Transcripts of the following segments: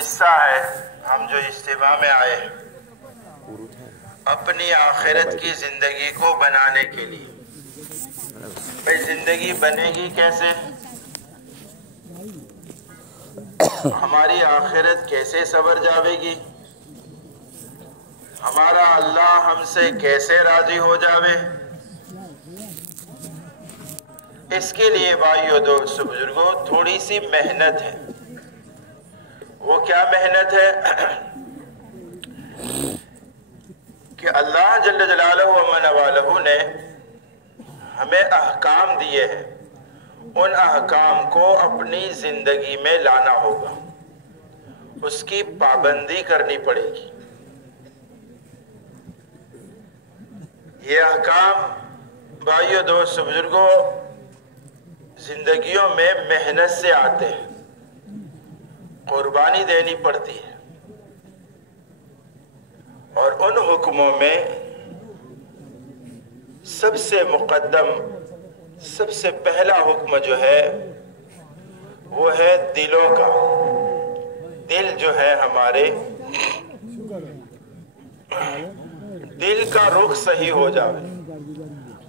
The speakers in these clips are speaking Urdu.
حصہ ہے ہم جو اجتماع میں آئے اپنی آخرت کی زندگی کو بنانے کے لیے۔ بھئی زندگی بنے گی کیسے؟ ہماری آخرت کیسے سنور جاوے گی؟ ہمارا اللہ ہم سے کیسے راضی ہو جاوے؟ اس کے لیے بھائیو دوستو بزرگوں تھوڑی سی محنت ہے۔ وہ کیا محنت ہے؟ کہ اللہ جل جلالہ و من والہ نے ہمیں احکام دیے ہیں، ان احکام کو اپنی زندگی میں لانا ہوگا، اس کی پابندی کرنی پڑے گی۔ یہ احکام بھائیو دوستو بزرگوں زندگیوں میں محنت سے آتے ہیں، قربانی دینی پڑتی ہے، اور ان حکموں میں سب سے مقدم سب سے پہلا حکم جو ہے وہ ہے دلوں کا۔ دل جو ہے ہمارے دل کا رخ صحیح ہو جائے۔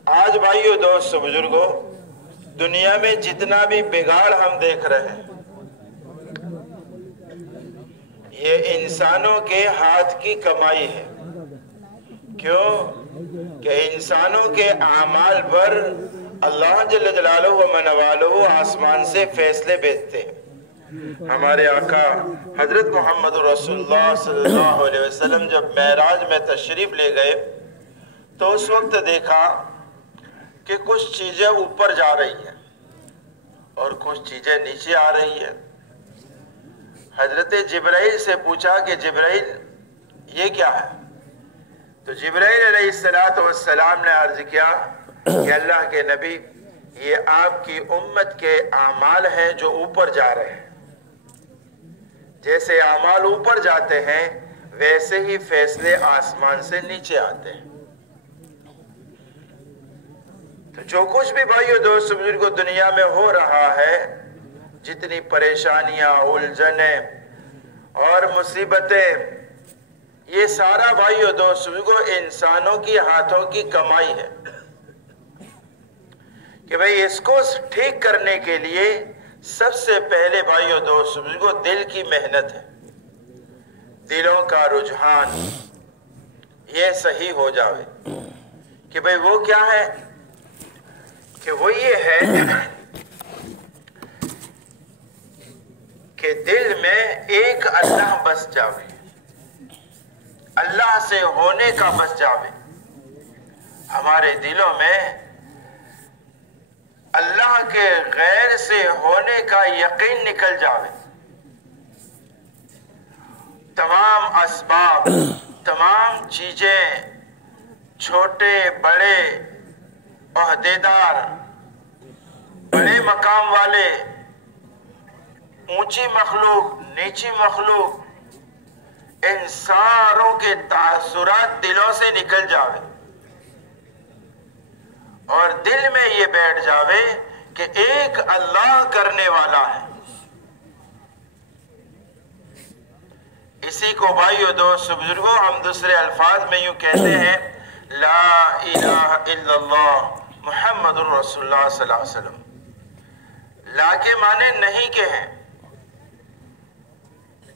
آج بھائیو دوستو بزرگوں دنیا میں جتنا بھی بگاڑ ہم دیکھ رہے ہیں یہ انسانوں کے ہاتھ کی کمائی ہے۔ کیوں؟ کہ انسانوں کے اعمال پر اللہ جل جلالہ و من والہ آسمان سے فیصلے بھیجتے ہیں۔ ہمارے آقا حضرت محمد رسول اللہ صلی اللہ علیہ وسلم جب معراج میں تشریف لے گئے تو اس وقت دیکھا کہ کچھ چیزیں اوپر جا رہی ہیں اور کچھ چیزیں نیچے آ رہی ہیں۔ حضرت جبرائیل سے پوچھا کہ جبرائیل یہ کیا ہے؟ تو جبرائیل علیہ السلام نے عرض کیا کہ اللہ کے نبی یہ آپ کی امت کے اعمال ہیں جو اوپر جا رہے ہیں۔ جیسے اعمال اوپر جاتے ہیں ویسے ہی فیصلے آسمان سے نیچے آتے ہیں۔ تو جو کچھ بھی بھائیو دوستو بزرگوں دنیا میں ہو رہا ہے، جتنی پریشانیاں، الجھنیں اور مصیبتیں، یہ سارا بھائیو دوستو بزرگوں انسانوں کی ہاتھوں کی کمائی ہے کہ بھئی اس کو ٹھیک کرنے کے لیے سب سے پہلے بھائیو دوستو بزرگوں دل کی محنت ہے۔ دلوں کا رجحان یہ صحیح ہو جاوے کہ بھئی وہ کیا ہے؟ کہ وہ یہ ہے کہ دل میں ایک اللہ بس جاوے، اللہ سے ہونے کا بس جاوے۔ ہمارے دلوں میں اللہ کے غیر سے ہونے کا یقین نکل جاوے۔ تمام اسباب، تمام چیزیں، چھوٹے بڑے عہدیدار، بڑے مقام والے، اونچی مخلوق، نیچی مخلوق، ان ساروں کے تاثرات دلوں سے نکل جاوے اور دل میں یہ بیٹھ جاوے کہ ایک اللہ کرنے والا ہے۔ اسی کو بھائیو دوستو بزرگوں ہم دوسرے الفاظ میں یوں کہتے ہیں لا الہ الا اللہ محمد الرسول اللہ صلی اللہ علیہ وسلم۔ لا کے معنی نہیں کے ہیں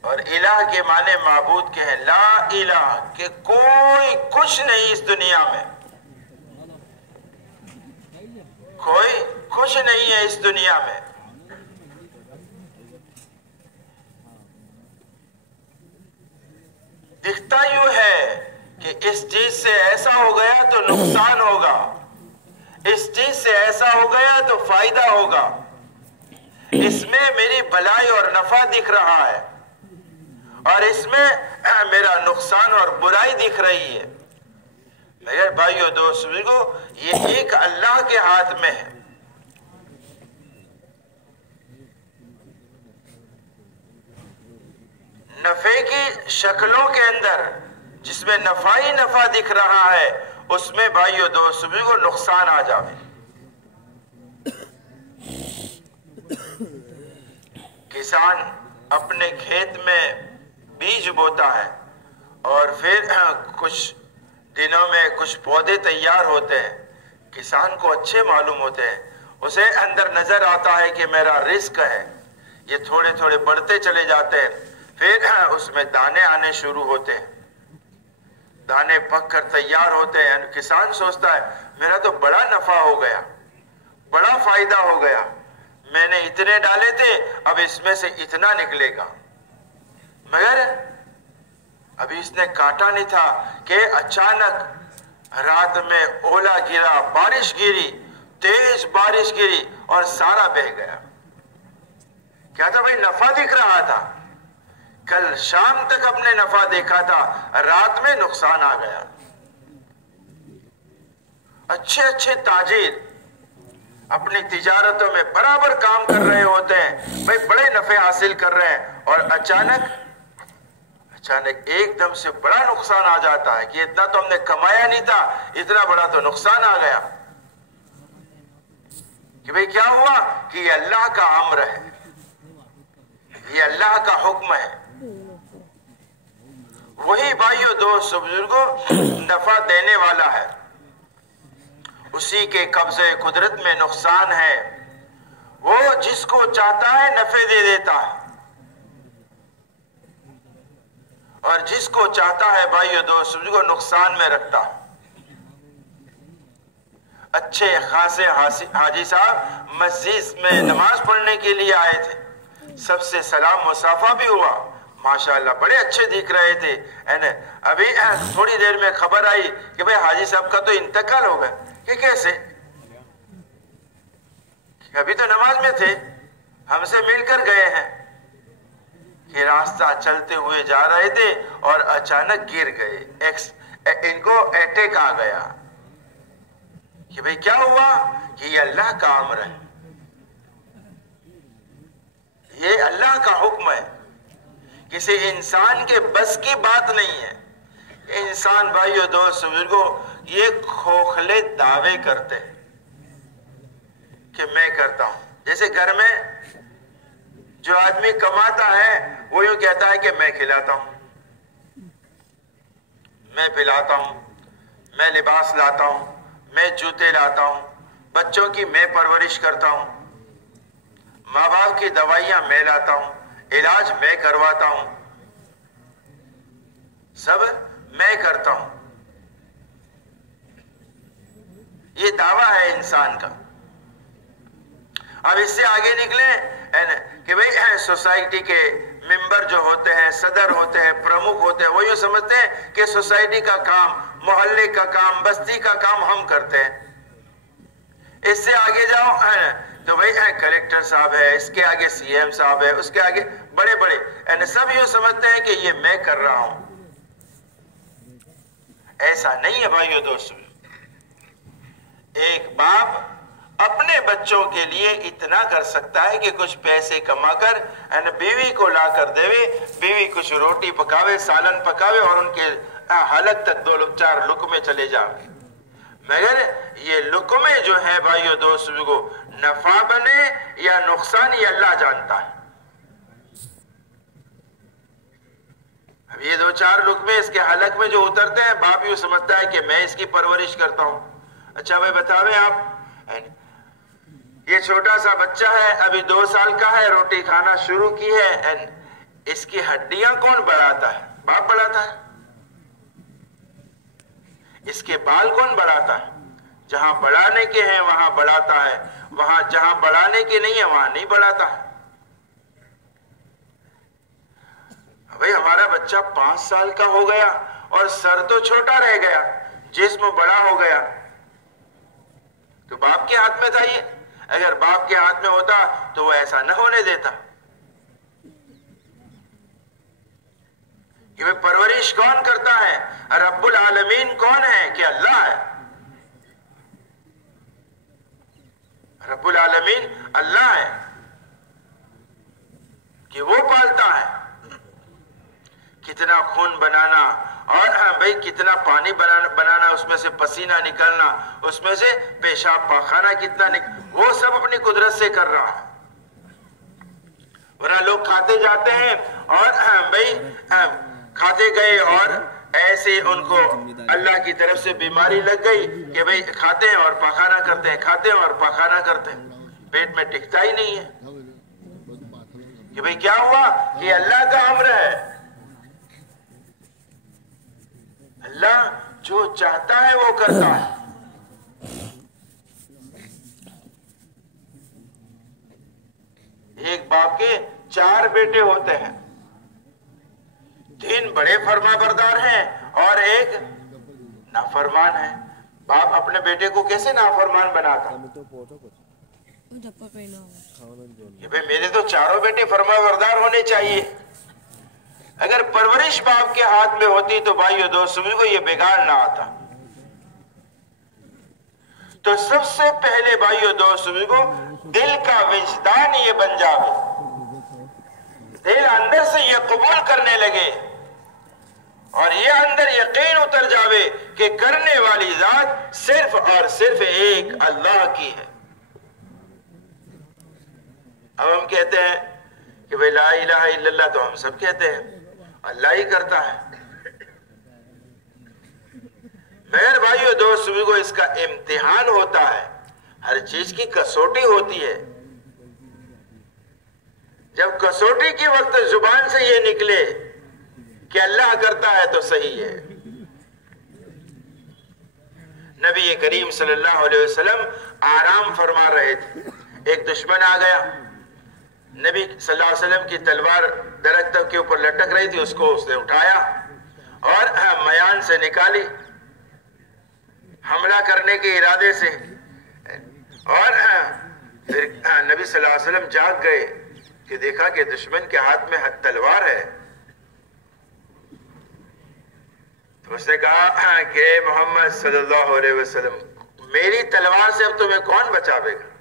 اور الہ کے معنی معبود کے ہیں۔ لا الہ کہ کوئی کچھ نہیں اس دنیا میں، کوئی کچھ نہیں ہے اس دنیا میں۔ دکھتا یوں ہے کہ اس چیز سے ایسا ہو گیا تو نقصان ہوگا، اس چیز سے ایسا ہو گیا تو فائدہ ہوگا، اس میں میری بھلائی اور نفع دکھ رہا ہے اور اس میں میرا نقصان اور برائی دکھ رہی ہے۔ مگر بھائیو دوستو بزرگوں یہ ایک اللہ کے ہاتھ میں ہے۔ نفع کی شکلوں کے اندر جس میں نفع ہی نفع دکھ رہا ہے اس میں بھائیو دوستو بزرگوں نقصان آ جاوے۔ کسان اپنے کھیت میں بیج بوتا ہے اور پھر کچھ دنوں میں کچھ پودے تیار ہوتے ہیں، کسان کو اچھے معلوم ہوتے ہیں، اسے اندر نظر آتا ہے کہ میرا رزق ہے، یہ تھوڑے تھوڑے بڑھتے چلے جاتے ہیں، پھر اس میں دانے آنے شروع ہوتے ہیں، دانے پک کر تیار ہوتے ہیں، کسان سوچتا ہے میرا تو بڑا نفع ہو گیا، بڑا فائدہ ہو گیا، میں نے اتنے ڈالے تھے اب اس میں سے اتنا نکلے گا، مگر ابھی اس نے کاٹا نہیں تھا کہ اچانک رات میں اولا گرا، بارش گری، تیز بارش گری اور سارا بہہ گیا۔ کیا تھا بھائی؟ نفع دکھ رہا تھا، کل شام تک اپنے نفع دیکھا تھا، رات میں نقصان آ گیا۔ اچھے اچھے تاجر اپنی تجارتوں میں برابر کام کر رہے ہوتے ہیں، بھائی بڑے نفع حاصل کر رہے ہیں، اور اچانک ایک دم سے بڑا نقصان آ جاتا ہے کہ اتنا تو ہم نے کمایا نہیں تھا، اتنا بڑا تو نقصان آ گیا۔ کہ بھئی کیا ہوا؟ کہ یہ اللہ کا امر ہے، یہ اللہ کا حکم ہے۔ وہی بھائیو دوست بزرگوں نفع دینے والا ہے، اسی کے قبضے قدرت میں نقصان ہے، وہ جس کو چاہتا ہے نفع دے دیتا ہے اور جس کو چاہتا ہے بھائیو دوست بزرگوں نقصان میں رکھتا ہے۔ اچھے خاصے حاجی صاحب مسجد میں نماز پڑھنے کے لیے آئے تھے، سب سے سلام مصافحہ بھی ہوا، ماشاءاللہ بڑے اچھے دکھ رہے تھے۔ ابھی تھوڑی دیر میں خبر آئی کہ بھئی حاجی صاحب کا تو انتقال ہو گیا۔ کہ کیسے؟ ابھی تو نماز میں تھے، ہم سے مل کر گئے ہیں، کہ راستہ چلتے ہوئے جا رہے تھے اور اچانک گر گئے، ان کو اٹیک آ گیا۔ کہ بھئی کیا ہوا؟ کہ یہ اللہ کا امر ہے، یہ اللہ کا حکم ہے، کسی انسان کے بس کی بات نہیں ہے۔ انسان بھائیو دوست بزرگوں یہ کھوکھلے دعوے کرتے ہیں کہ میں کرتا ہوں۔ جیسے گھر میں جو آدمی کماتا ہے وہ یوں کہتا ہے کہ میں کھلاتا ہوں، میں پلاتا ہوں، میں لباس لاتا ہوں، میں جوتے لاتا ہوں، بچوں کی میں پرورش کرتا ہوں، ماں باپ کی دوائیاں میں لاتا ہوں، علاج میں کرواتا ہوں، سب میں کرتا ہوں۔ یہ دعویٰ ہے انسان کا۔ اب اس سے آگے نکلے کہ بھئی سوسائٹی کے ممبر جو ہوتے ہیں، صدر ہوتے ہیں، پرمکھ ہوتے ہیں، وہ یوں سمجھتے ہیں کہ سوسائٹی کا کام، محلے کا کام، بستی کا کام ہم کرتے ہیں۔ اس سے آگے جاؤ تو بھئی کلیکٹر صاحب ہے، اس کے آگے سی ایم صاحب ہے، اس کے آگے بڑے بڑے، سب یوں سمجھتے ہیں کہ یہ میں کر رہا ہوں۔ ایسا نہیں ہے بھائیو دوستو۔ ایک باپ اپنے بچوں کے لیے اتنا کر سکتا ہے کہ کچھ پیسے کما کر بیوی کو لا کر دے، بیوی کچھ روٹی پکاوے، سالن پکاوے اور ان کے حلق تک 2-4 لقمے چلے جائے۔ مگر یہ لقمے جو ہے بھائیو دوستو کو نفع بنے یا نقصان یہ اللہ جانتا ہے۔ اب یہ 2-4 لقمے اس کے حلق میں جو اترتے ہیں، باپ یوں سمجھتا ہے کہ میں اس کی پرورش کرتا ہوں۔ اچھا بھائی بتاویں آپ، یہ چھوٹا سا بچہ ہے، ابھی 2 سال کا ہے، روٹی کھانا شروع کی ہے، اس کی ہڈیاں کون بڑھاتا ہے؟ باپ بڑھاتا ہے۔ اس کے بال کون بڑھاتا ہے؟ جہاں بڑھانے کے ہیں وہاں بڑھاتا ہے، وہاں جہاں بڑھانے کے نہیں ہے وہاں نہیں بڑھاتا ہے۔ بھئی ہمارا بچہ 5 سال کا ہو گیا اور سر تو چھوٹا رہ گیا، جسم بڑا ہو گیا، تو باپ کے ہاتھ میں تھا یہ۔ اگر باپ کے ہاتھ میں ہوتا تو وہ ایسا نہ ہونے دیتا۔ کہ پرورش کون کرتا ہے؟ رب العالمین کون ہے؟ کہ اللہ ہے۔ رب العالمین اللہ ہے کہ وہ پالتا ہے۔ کتنا خون بنانا اور بھئی کتنا پانی بنانا، اس میں سے پسینہ نکلنا، اس میں سے پیشاب پاخانہ کتنا وہ سب اپنی قدرت سے کر رہا ہے۔ ورنہ لوگ کھاتے جاتے ہیں اور بھائی کھاتے گئے اور ایسے ان کو اللہ کی طرف سے بیماری لگ گئی کہ بھئی کھاتے ہیں اور پاخانہ کرتے ہیں، کھاتے ہیں اور پاخانہ کرتے ہیں، پیٹ میں ٹکتا ہی نہیں ہے کہ بھئی کیا ہوا؟ یہ اللہ کا امر ہے، اللہ جو چاہتا ہے وہ کرتا ہے۔ ایک باپ کے 4 بیٹے ہوتے ہیں، 3 بڑے فرما بردار ہیں اور ایک نافرمان ہے۔ باپ اپنے بیٹے کو کیسے نافرمان بناتا کہ بھئی میرے تو 4 بیٹے فرما بردار ہونے چاہیے۔ اگر پرورش باپ کے ہاتھ میں ہوتی تو بھائیو دوستوں کو یہ بگاڑ نہ آتا۔ تو سب سے پہلے بھائیو دوستوں کو دل کا وجدان یہ بن جاوے، دل اندر سے یہ قبول کرنے لگے اور یہ اندر یقین اتر جاوے کہ کرنے والی ذات صرف اور صرف ایک اللہ کی ہے۔ اب ہم کہتے ہیں کہ بھئی لا الہ الا اللہ، تو ہم سب کہتے ہیں اللہ ہی کرتا ہے، مگر بھائیو دوستوں کو اس کا امتحان ہوتا ہے، ہر چیز کی کسوٹی ہوتی ہے۔ جب کسوٹی کی وقت زبان سے یہ نکلے کہ اللہ کرتا ہے تو صحیح ہے۔ نبی کریم صلی اللہ علیہ وسلم آرام فرما رہے تھے، ایک دشمن آ گیا، نبی صلی اللہ علیہ وسلم کی تلوار درخت کے اوپر لٹک رہی تھی، اس کو اس نے اٹھایا اور میان سے نکالی حملہ کرنے کے ارادے سے، اور پھر نبی صلی اللہ علیہ وسلم جاگ گئے کہ دیکھا کہ دشمن کے ہاتھ میں تلوار ہے۔ تو اس نے کہا کہ محمد صلی اللہ علیہ وسلم، میری تلوار سے اب تمہیں کون بچاوے گا؟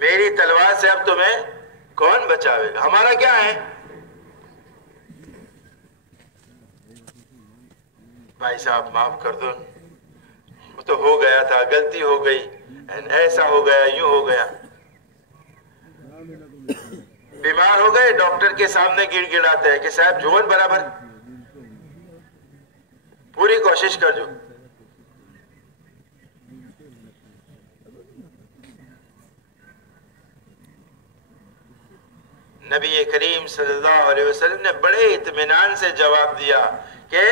میری تلوار سے اب تمہیں کون بچاوے گا؟ ہمارا کیا ہے؟ بھائی صاحب معاف کر دو، وہ تو ہو گیا تھا، غلطی ہو گئی، ایسا ہو گیا، یوں ہو گیا۔ بیمار ہو گئے، ڈاکٹر کے سامنے گڑ گڑاتے ہیں کہ صاحب جوان برابر، پوری کوشش کر جو۔ نبی کریم صلی اللہ علیہ وسلم نے بڑے اطمینان سے جواب دیا کہ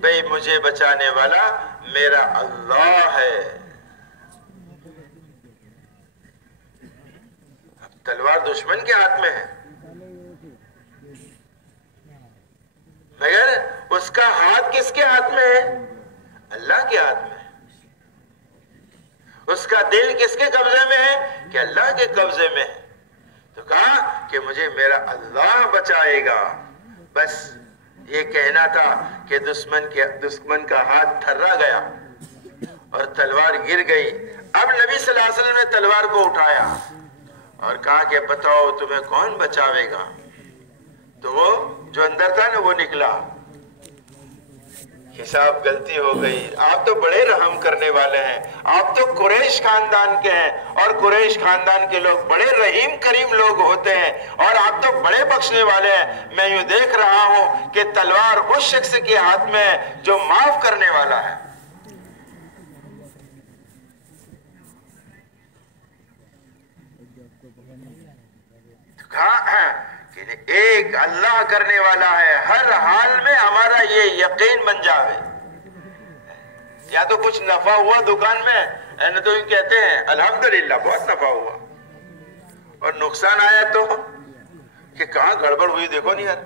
بھئی مجھے بچانے والا میرا اللہ ہے۔ اب تلوار دشمن کے ہاتھ میں ہے، مگر اس کا ہاتھ کس کے ہاتھ میں ہے؟ اللہ کے ہاتھ میں ہے۔ اس کا دل کس کے قبضے میں ہے؟ کہ اللہ کے قبضے میں ہے۔ تو کہا کہ مجھے میرا اللہ بچائے گا، بس یہ کہنا تھا کہ دشمن کا ہاتھ تھرا گیا اور تلوار گر گئی۔ اب نبی صلی اللہ علیہ وسلم نے تلوار کو اٹھایا اور کہا کہ بتاؤ تمہیں کون بچاوے گا؟ تو وہ جو اندر تھا نا وہ نکلا کہ صاحب غلطی ہو گئی، آپ تو بڑے رحم کرنے والے ہیں، آپ تو قریش خاندان کے ہیں اور قریش خاندان کے لوگ بڑے رحیم کریم لوگ ہوتے ہیں اور آپ تو بڑے بخشنے والے ہیں۔ میں یوں دیکھ رہا ہوں کہ تلوار اس شخص کے ہاتھ میں ہے جو معاف کرنے والا ہے۔ کہا کہ ایک اللہ کرنے والا ہے، ہر حال میں ہمارا یہ یقین بن جاوے۔ یا تو کچھ نفع ہوا دکان میں، نہ تو یہ کہتے ہیں الحمدللہ بہت نفع ہوا، اور نقصان آیا تو کہ کہاں گڑبڑ ہوئی دیکھو نہیں یار،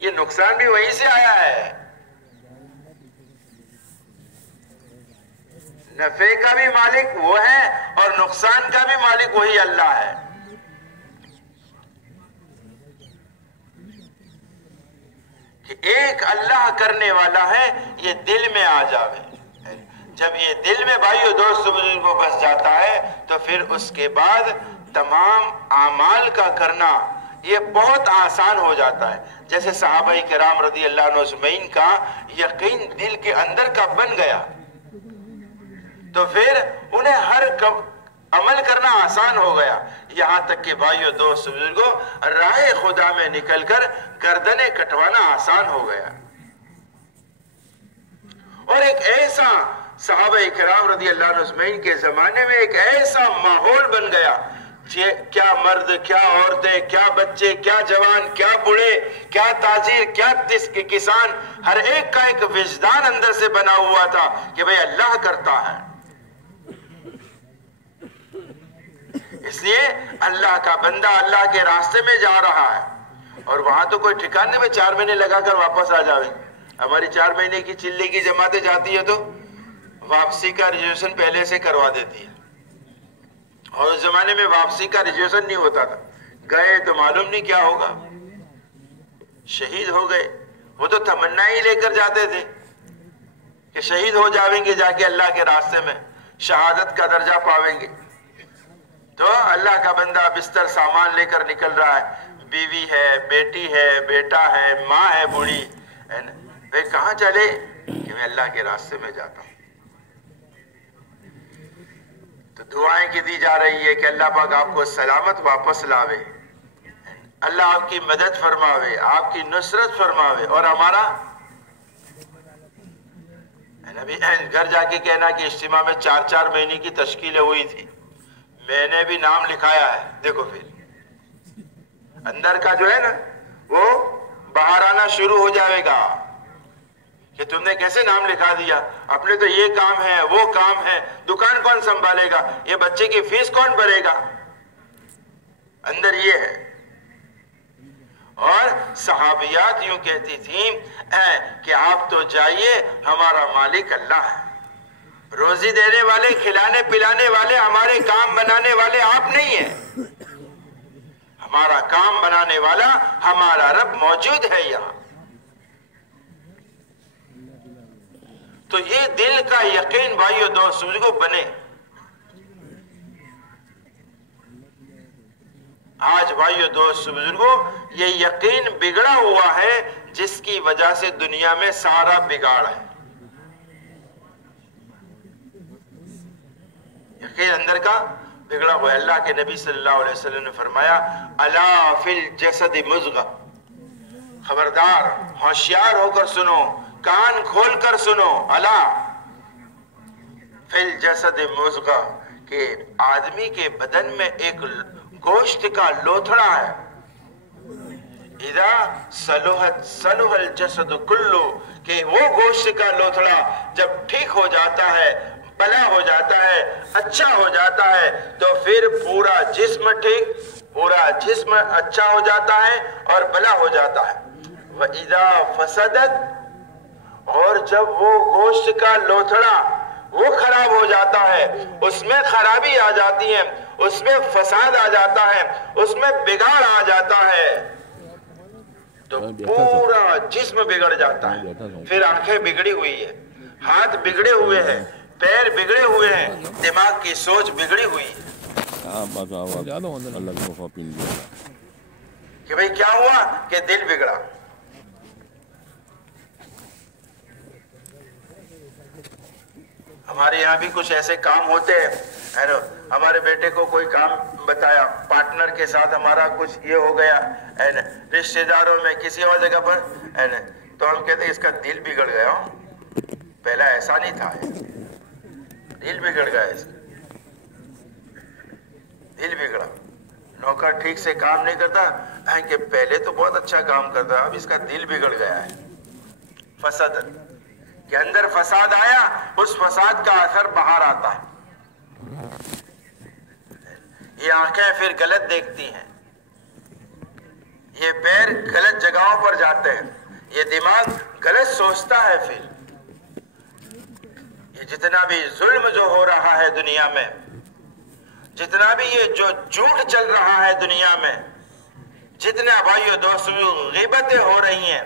یہ نقصان بھی وہیں سے آیا ہے۔ نفع کا بھی مالک وہ ہے اور نقصان کا بھی مالک وہی اللہ ہے۔ کہ ایک اللہ کرنے والا ہے، یہ دل میں آ جاوے۔ جب یہ دل میں بھائیو دوست بزرگوں بس جاتا ہے تو پھر اس کے بعد تمام اعمال کا کرنا یہ بہت آسان ہو جاتا ہے۔ جیسے صحابہ کرام رضی اللہ عنہ اجمعین کا یقین دل کے اندر کا بن گیا تو پھر انہیں ہر عمل کرنا آسان ہو گیا، یہاں تک کہ بھائیو دوست بزرگوں راہ خدا میں نکل کر گردنیں کٹوانا آسان ہو گیا۔ اور ایک ایسا صحابہ اکرام رضی اللہ عنہ اجمعین کے زمانے میں ایک ایسا ماحول بن گیا، کیا مرد، کیا عورتیں، کیا بچے، کیا جوان، کیا بوڑھے، کیا تاجر، کیا کسان، ہر ایک کا ایک وجدان اندر سے بنا ہوا تھا کہ بھئی اللہ کرتا ہے۔ اس لیے اللہ کا بندہ اللہ کے راستے میں جا رہا ہے، اور وہاں تو کوئی ٹھکانے میں 4 مہینے لگا کر واپس آ جاوے۔ ہماری 4 مہینے کی چلے کی جماعتیں جاتی ہے تو واپسی کا ریزرویشن پہلے سے کروا دیتی ہے، اور اس زمانے میں واپسی کا ریزرویشن نہیں ہوتا تھا، گئے تو معلوم نہیں کیا ہوگا، شہید ہو گئے۔ وہ تو تمنا ہی لے کر جاتے تھے کہ شہید ہو جاویں گے جا کے اللہ کے راستے میں، شہادت کا درجہ پاویں گے۔ تو اللہ کا بندہ بستر سامان لے کر نکل رہا ہے، بیوی ہے، بیٹی ہے، بیٹا ہے، ماں ہے بوڑھی، بھئی کہاں چلے؟ کہ میں اللہ کے راستے میں جاتا ہوں۔ تو دعائیں کی دی جا رہی ہے کہ اللہ پاک آپ کو سلامت واپس لاوے، اللہ آپ کی مدد فرماوے، آپ کی نصرت فرماوے، اور ہمارا نبی گھر جا کے کہنا کہ اجتماع میں 4 مہینے کی تشکیلیں ہوئی تھی، میں نے بھی نام لکھایا ہے۔ دیکھو پھر اندر کا جو ہے نا وہ باہر آنا شروع ہو جائے گا کہ تم نے کیسے نام لکھا دیا، اپنے تو یہ کام ہے، وہ کام ہے، دکان کون سنبھالے گا، یہ بچے کی فیس کون بھرے گا، اندر یہ ہے۔ اور صحابیات یوں کہتی تھیں کہ آپ تو جائیے، ہمارا مالک اللہ ہے، روزی دینے والے، کھلانے پلانے والے، ہمارے کام بنانے والے آپ نہیں ہیں، ہمارا کام بنانے والا ہمارا رب موجود ہے یہاں۔ تو یہ دل کا یقین بھائیو دوست بزرگوں بنے۔ آج بھائیو دوست بزرگوں یہ یقین بگڑا ہوا ہے، جس کی وجہ سے دنیا میں سارا بگاڑ ہے۔ یقین اندر کا بگڑا ہوا ہے۔ اللہ کے نبی صلی اللہ علیہ وسلم نے فرمایا الا فی الجسد مضغہ، خبردار، ہوشیار ہو کر سنو، کان کھول کر سنو، الا فی الجسد مضغہ، کہ آدمی کے بدن میں ایک گوشت کا لوتھڑا ہے، اذا صلحت صلح الجسد کلو، کہ وہ گوشت کا لوتھڑا جب ٹھیک ہو جاتا ہے، بھلا ہو جاتا ہے، اچھا ہو جاتا ہے، تو پھر پورا جسم ٹھیک، پورا جسم اچھا ہو جاتا ہے اور بھلا ہو جاتا ہے۔ وَإِذَا فَسَدَتْ، اور جب وہ گوشت کا لوتھڑا وہ خراب ہو جاتا ہے، اس میں خرابی آ جاتی ہے، اس میں فساد آ جاتا ہے، اس میں بگاڑ آ جاتا ہے، تو پورا جسم بگڑ جاتا ہے۔ پھر آنکھیں بگڑی ہوئی ہے، ہاتھ بگڑے ہوئے ہیں، پیر بگڑے ہوئے ہیں، دماغ کی سوچ بگڑی ہوئی ہے کہ بھئی کیا ہوا؟ کہ دل بگڑا۔ ہمارے یہاں بھی کچھ ایسے کام ہوتے ہیں، ہمارے بیٹے کو کوئی کام بتایا، پارٹنر کے ساتھ ہمارا کچھ یہ ہو گیا، رشتہ داروں میں کسی اور جگہ پر، تو ہم کہتے ہیں اس کا دل بگڑ گیا، پہلا ایسا نہیں تھا، دل بگڑ گیا، اس کا دل بگڑا، نوکر ٹھیک سے کام نہیں کرتا کہ پہلے تو بہت اچھا کام کرتا، اب اس کا دل بگڑ گیا ہے۔ فساد کہ اندر فساد آیا، اس فساد کا اثر باہر آتا ہے۔ یہ آنکھیں پھر غلط دیکھتی ہیں، یہ پیر غلط جگہوں پر جاتے ہیں، یہ دماغ غلط سوچتا ہے، پھر یہ جتنا بھی ظلم جو ہو رہا ہے دنیا میں، جتنا بھی یہ جو جھوٹ چل رہا ہے دنیا میں، جتنا بھائیو دوستوں غیبتیں ہو رہی ہیں،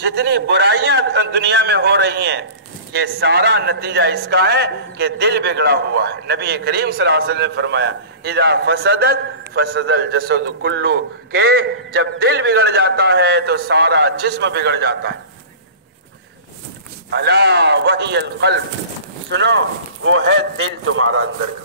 جتنی برائیاں دنیا میں ہو رہی ہیں، یہ سارا نتیجہ اس کا ہے کہ دل بگڑا ہوا ہے۔ نبی کریم صلی اللہ علیہ وسلم نے فرمایا اذا فسدت فسد الجسد کلو، کہ جب دل بگڑ جاتا ہے تو سارا جسم بگڑ جاتا ہے۔ الا وہی القلب، سنو وہ ہے دل تمہارا اندر کا،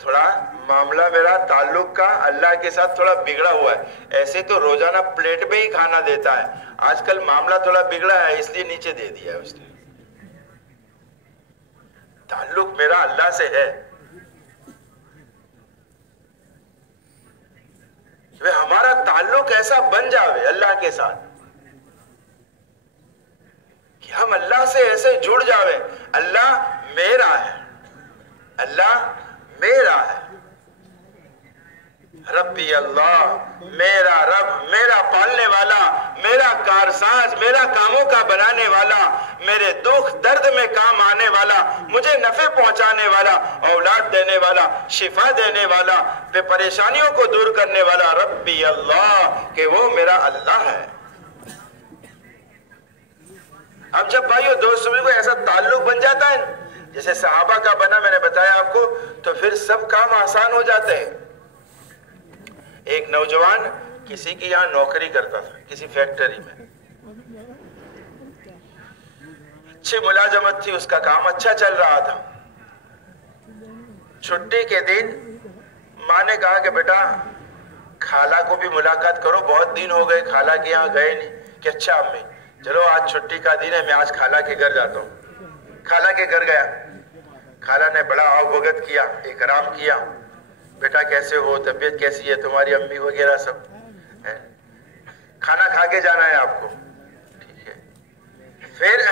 تھوڑا معاملہ میرا تعلق کا اللہ کے ساتھ تھوڑا بگڑا ہوا ہے. ایسے تو روزانہ پلیٹ میں ہی کھانا دیتا ہے, آج کل معاملہ تھوڑا بگڑا ہے اس لیے نیچے دے دیا ہے اس نے. تعلق میرا اللہ سے ہے. ہمارا تعلق ایسا بن جاوے اللہ کے ساتھ کہ ہم اللہ سے ایسے جڑ جاوے. اللہ میرا ہے, اللہ میرا ہے. ربی اللہ, میرا رب, میرا پالنے والا, میرا کارساز, میرا کاموں کا بنانے والا, میرے دکھ درد میں کام آنے والا, مجھے نفع پہنچانے والا, اولاد دینے والا, شفا دینے والا, پہ پریشانیوں کو دور کرنے والا. ربی اللہ, کہ وہ میرا اللہ ہے. اب جب بھائیو دوستوں کو ایسا تعلق بن جاتا ہے جیسے صحابہ کا بنا, میں نے بتایا آپ کو, تو پھر سب کام آسان ہو جاتے ہیں. ایک نوجوان کسی کی یہاں نوکری کرتا تھا, کسی فیکٹری میں, اچھی ملازمت تھی, اس کا کام اچھا چل رہا تھا. چھٹی کے دن ماں نے کہا کہ بیٹا خالہ کو بھی ملاقات کرو, بہت دن ہو گئے خالہ کے یہاں گئے نہیں. کہ اچھا امی, چلو آج چھٹی کا دن ہے, میں آج خالہ کے گھر جاتا ہوں. خالہ کے گھر گیا. خالہ نے بڑا آؤ بھگت کیا, اکرام کیا. بیٹا کیسے ہو, طبیعت کیسی ہے, تمہاری امی وغیرہ سب, کھانا کھا کے جانا ہے آپ کو, ٹھیک ہے. پھر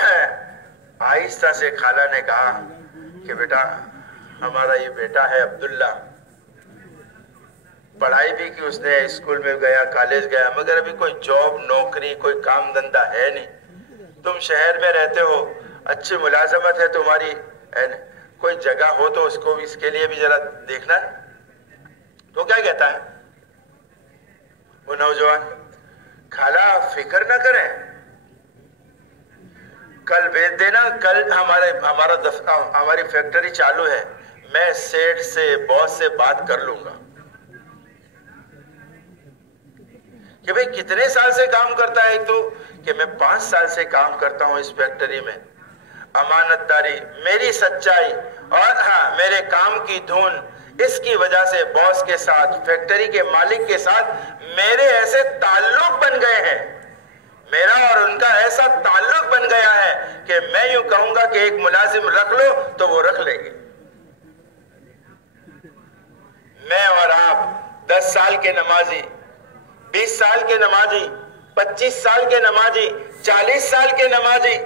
آہستہ سے خالہ نے کہا کہ بیٹا ہمارا یہ بیٹا ہے عبداللہ, پڑھائی بھی کی اس نے, اسکول میں گیا, کالج گیا, مگر ابھی کوئی جاب نوکری کوئی کام دھندہ ہے نہیں. تم شہر میں رہتے ہو, اچھی ملازمت ہے تمہاری, کوئی جگہ ہو تو اس کو بھی, اس کے لیے بھی ذرا دیکھنا. تو کیا کہتا ہے وہ نوجوان, خالہ فکر نہ کریں, کل بھیج دینا, کل ہماری فیکٹری چالو ہے, میں سیٹ سے باس سے بات کر لوں گا. کہ بھئی کتنے سال سے کام کرتا ہے؟ ایک تو کہ میں 5 سال سے کام کرتا ہوں اس فیکٹری میں. امانت داری, میری سچائی اور ہاں میرے کام کی دھن, اس کی وجہ سے باس کے ساتھ, فیکٹری کے مالک کے ساتھ میرے ایسے تعلق بن گئے ہیں, میرا اور ان کا ایسا تعلق بن گیا ہے کہ میں یوں کہوں گا کہ ایک ملازم رکھ لو تو وہ رکھ لیں گے. میں اور آپ 10 سال کے نمازی, 20 سال کے نمازی, 25 سال کے نمازی, 40 سال کے نمازی,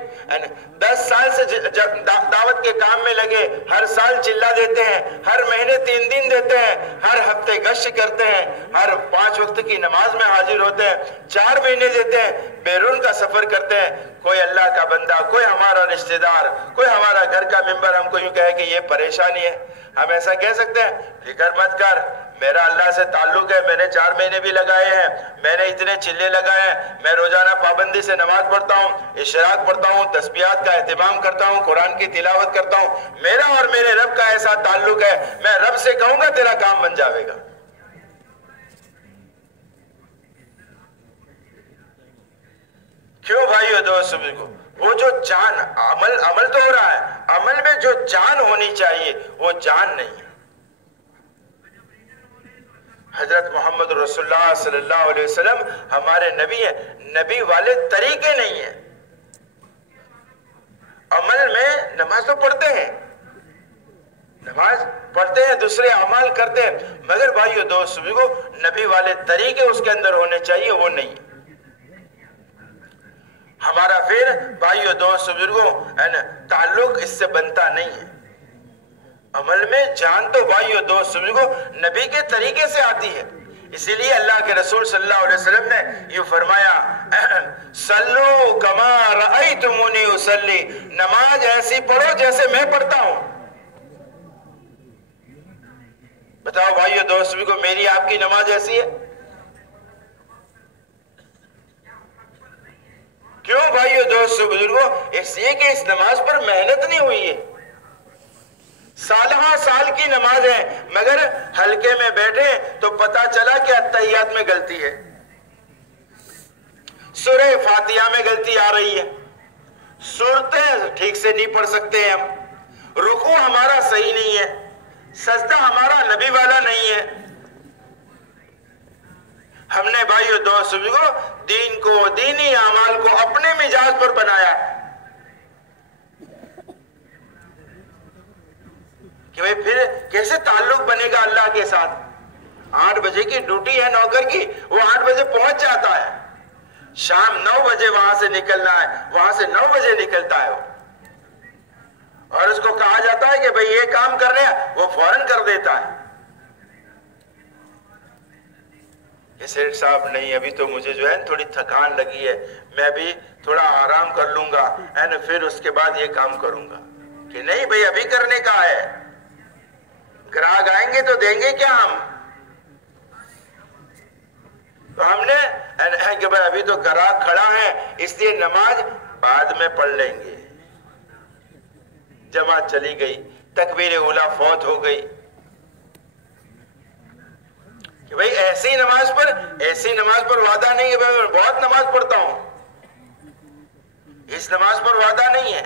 10 سال سے جب دعوت کے کام میں لگے, ہر سال چلہ دیتے ہیں, ہر مہینے 3 دن دیتے ہیں, ہر ہفتے گشت کرتے ہیں, ہر 5 وقت کی نماز میں حاضر ہوتے ہیں, 4 مہینے دیتے ہیں, بیرون کا سفر کرتے ہیں. کوئی اللہ کا بندہ, کوئی ہمارا رشتہ دار, کوئی ہمارا گھر کا ممبر ہم کو یوں کہے کہ یہ پریشانی ہے, ہم ایسا کہہ سکتے ہیں فکر مت کر, میرا اللہ سے تعلق ہے, میں نے 4 مہینے بھی لگائے ہیں, میں نے اتنے چلے لگائے ہیں, میں روزانہ پابندی سے نماز پڑھتا ہوں, اشراق پڑھتا ہوں, تسبیحات کا اہتمام کرتا ہوں, قرآن کی تلاوت کرتا ہوں, میرا اور میرے رب کا ایسا تعلق ہے, میں رب سے کہوں گا تیرا کام بن جاوے گا. کیوں بھائیو دوستو کو, وہ جو جان, عمل تو ہو رہا ہے, عمل میں جو جان ہونی چاہیے وہ جان نہیں ہے. حضرت محمد رسول اللہ صلی اللہ علیہ وسلم ہمارے نبی ہیں, نبی والے طریقے نہیں ہیں. عمل میں نماز تو پڑھتے ہیں, نماز پڑھتے ہیں, دوسرے اعمال کرتے ہیں, مگر بھائیو دوستو کو نبی والے طریقے اس کے اندر ہونے چاہیے, وہ نہیں. ہمارا پھر بھائیو دوستو بزرگوں تعلق اس سے بنتا نہیں ہے. عمل میں جان تو بھائیو دوستو بزرگوں نبی کے طریقے سے آتی ہے. اسی لیے اللہ کے رسول صلی اللہ علیہ وسلم نے یہ فرمایا, صلو کما رأیتمونی اصلی, نماز ایسی پڑھو جیسے میں پڑھتا ہوں. بتاؤ بھائیو دوستو کو, میری آپ کی نماز ایسی ہے؟ کیوں بھائیو دوستو بزرگوں؟ اس لیے کہ اس نماز پر محنت نہیں ہوئی ہے. سالہ سال کی نماز ہے, مگر حلقے میں بیٹھے تو پتا چلا کہ اتحیات میں غلطی ہے, سورہ فاتحہ میں غلطی آ رہی ہے, سورتیں ٹھیک سے نہیں پڑھ سکتے ہم, رکوع ہمارا صحیح نہیں ہے, سجدہ ہمارا نبی والا نہیں ہے. ہم نے بھائیو دوستوں کو دین کو, دینی اعمال کو اپنے مزاج پر بنایا کہ بھئی پھر کیسے تعلق بنے گا اللہ کے ساتھ. 8 بجے کی ڈیوٹی ہے نوکر کی, وہ 8 بجے پہنچ جاتا ہے, شام 9 بجے وہاں سے نکلنا ہے, وہاں سے 9 بجے نکلتا ہے وہ, اور اس کو کہا جاتا ہے کہ بھئی یہ کام کر رہے ہیں, وہ فوراً کر دیتا ہے کہ سیٹ صاحب نہیں ابھی تو مجھے جو ہے تھوڑی تھکان لگی ہے, میں بھی تھوڑا آرام کر لوں گا پھر اس کے بعد یہ کام کروں گا. کہ نہیں بھئی ابھی کرنے کا ہے, گراہک آئیں گے تو دیں گے کیا ہم. تو ہم نے کہ بھئی ابھی تو گراہک کھڑا ہے اس لیے نماز بعد میں پڑھ لیں گے. جماعت چلی گئی, تکبیر اولیٰ فوت ہو گئی کہ بھئی ایسی نماز پر وعدہ نہیں ہے بھئی میں بہت نماز پڑھتا ہوں, اس نماز پر وعدہ نہیں ہے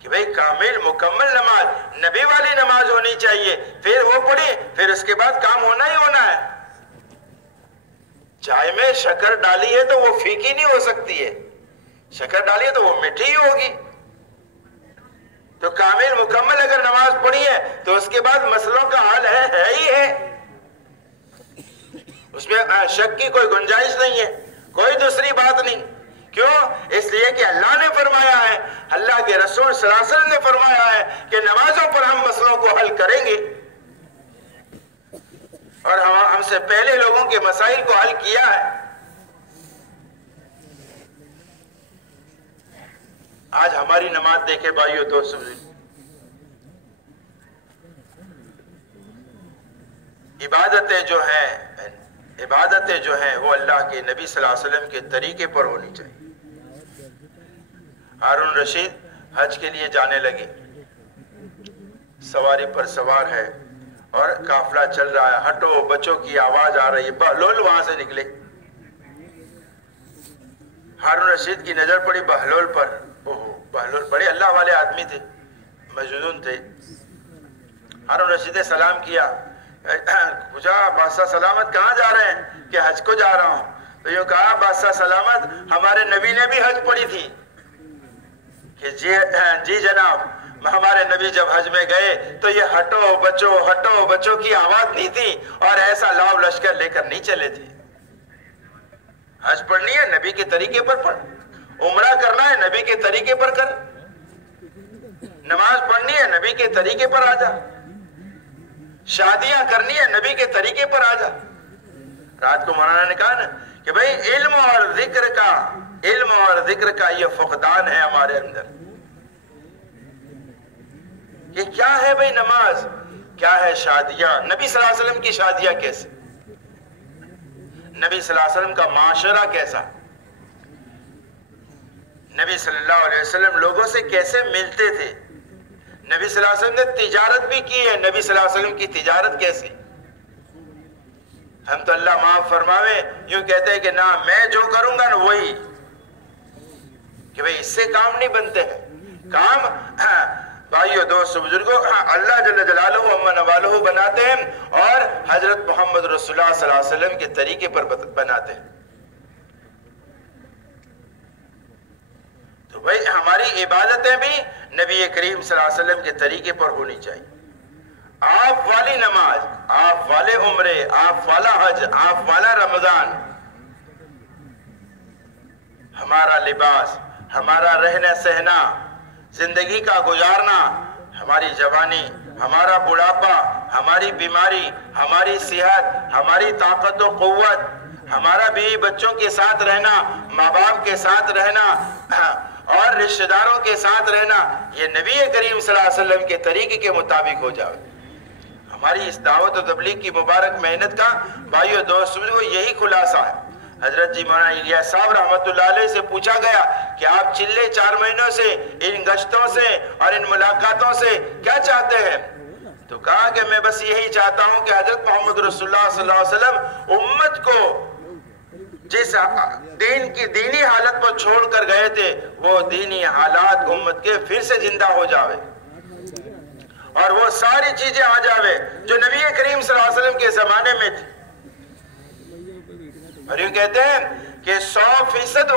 کہ بھئی کامل مکمل نماز, نبی والی نماز ہونی چاہیے, پھر وہ پڑھی, پھر اس کے بعد کام ہونا ہی ہونا ہے. چائے میں شکر ڈالی ہے تو وہ پھیکی نہیں ہو سکتی ہے, شکر ڈالی ہے تو وہ میٹھی ہی ہوگی. تو کامل مکمل اگر نماز پڑھی ہے تو اس کے بعد مسئلوں کا حل ہے ہی ہے, اس میں شک کی کوئی گنجائش نہیں ہے, کوئی دوسری بات نہیں. کیوں؟ اس لیے کہ اللہ نے فرمایا ہے, اللہ کے رسول صلی اللہ علیہ وسلم نے فرمایا ہے کہ نمازوں پر ہم مسئلوں کو حل کریں گے, اور ہم سے پہلے لوگوں کے مسائل کو حل کیا ہے. آج ہماری نماز دیکھے بھائیو دوستو, عبادتیں جو ہیں وہ اللہ کے نبی صلی اللہ علیہ وسلم کے طریقے پر ہونی چاہیے. ہارون رشید حج کے لیے جانے لگے, سواری پر سوار ہے اور قافلہ چل رہا ہے, ہٹو بچوں کی آواز آ رہی ہے, بہلول وہاں سے نکلے. ہارون رشید کی نظر پڑی بہلول پر, بہلول بڑے اللہ والے آدمی تھے, مجنون تھے. ہارون رشید نے سلام کیا, پوچھا بادشاہ سلامت کہاں جا رہے ہیں؟ کہ حج کو جا رہا ہوں. تو یہ کہا بادشاہ سلامت ہمارے نبی نے بھی حج پڑھی تھی. کہ جی جناب, ہمارے نبی جب حج میں گئے تو یہ ہٹو بچوں کی آواز نہیں تھی, اور ایسا لاؤ لشکر لے کر نہیں چلے تھے. حج پڑھنی ہے نبی کے طریقے پر پڑھ, عمرہ کرنا ہے نبی کے طریقے پر کر, نماز پڑھنی ہے نبی کے طریقے پر آ جا, شادیاں کرنی ہے نبی کے طریقے پر آ جا. رات کو مولانا نے کہا نا کہ بھئی علم اور ذکر کا یہ فقدان ہے ہمارے اندر. یہ کیا ہے بھئی نماز, کیا ہے شادیاں, نبی صلی اللہ علیہ وسلم کی شادیاں کیسے, نبی صلی اللہ علیہ وسلم کا معاشرہ کیسا, نبی صلی اللہ علیہ وسلم لوگوں سے کیسے ملتے تھے, نبی صلی اللہ علیہ وسلم نے تجارت بھی کی ہے, نبی صلی اللہ علیہ وسلم کی تجارت کیسی. ہم تو اللہ معاف فرماوے یوں کہتے ہیں کہ نہ میں جو کروں گا نا وہی, کہ بھئی اس سے کام نہیں بنتے ہیں. کام بھائیو دوستو بزرگوں اللہ جل جلالہ و نوالہ بناتے ہیں, اور حضرت محمد رسول اللہ صلی اللہ علیہ وسلم کے طریقے پر بناتے ہیں. تو بھئی ہماری عبادتیں بھی نبی کریم صلی اللہ علیہ وسلم کے طریقے پر ہونی چاہیے. آپ والی نماز, آپ والے عمرے, آپ والا حج, آپ والا رمضان, ہمارا لباس, ہمارا رہنا سہنا, زندگی کا گزارنا, ہماری جوانی, ہمارا بڑھاپا, ہماری بیماری, ہماری صحت, ہماری طاقت و قوت, ہمارا بیوی بچوں کے ساتھ رہنا, ماں باپ کے ساتھ رہنا اور رشتہ داروں کے ساتھ رہنا, یہ نبی کریم صلی اللہ علیہ وسلم کے طریقے کے مطابق ہو جائے. ہماری اس دعوت و تبلیغ کی مبارک محنت کا بھائیو دوستو یہی خلاصہ ہے. حضرت جی مولانا الیاس صاحب رحمت اللہ علیہ سے پوچھا گیا کہ آپ چلے 4 مہینوں سے ان گشتوں سے اور ان ملاقاتوں سے کیا چاہتے ہیں؟ تو کہا کہ میں بس یہی چاہتا ہوں کہ حضرت محمد رسول اللہ صلی اللہ علیہ وسلم امت کو جس دین کی دینی حالت پر چھوڑ کر گئے تھے وہ دینی حالات امت کے پھر سے زندہ ہو جاوے. اور وہ ساری چیزیں آ جاوے جو نبی کریم صلی اللہ علیہ وسلم کے زمانے میں تھی. اور یہ کہتے ہیں کہ 100%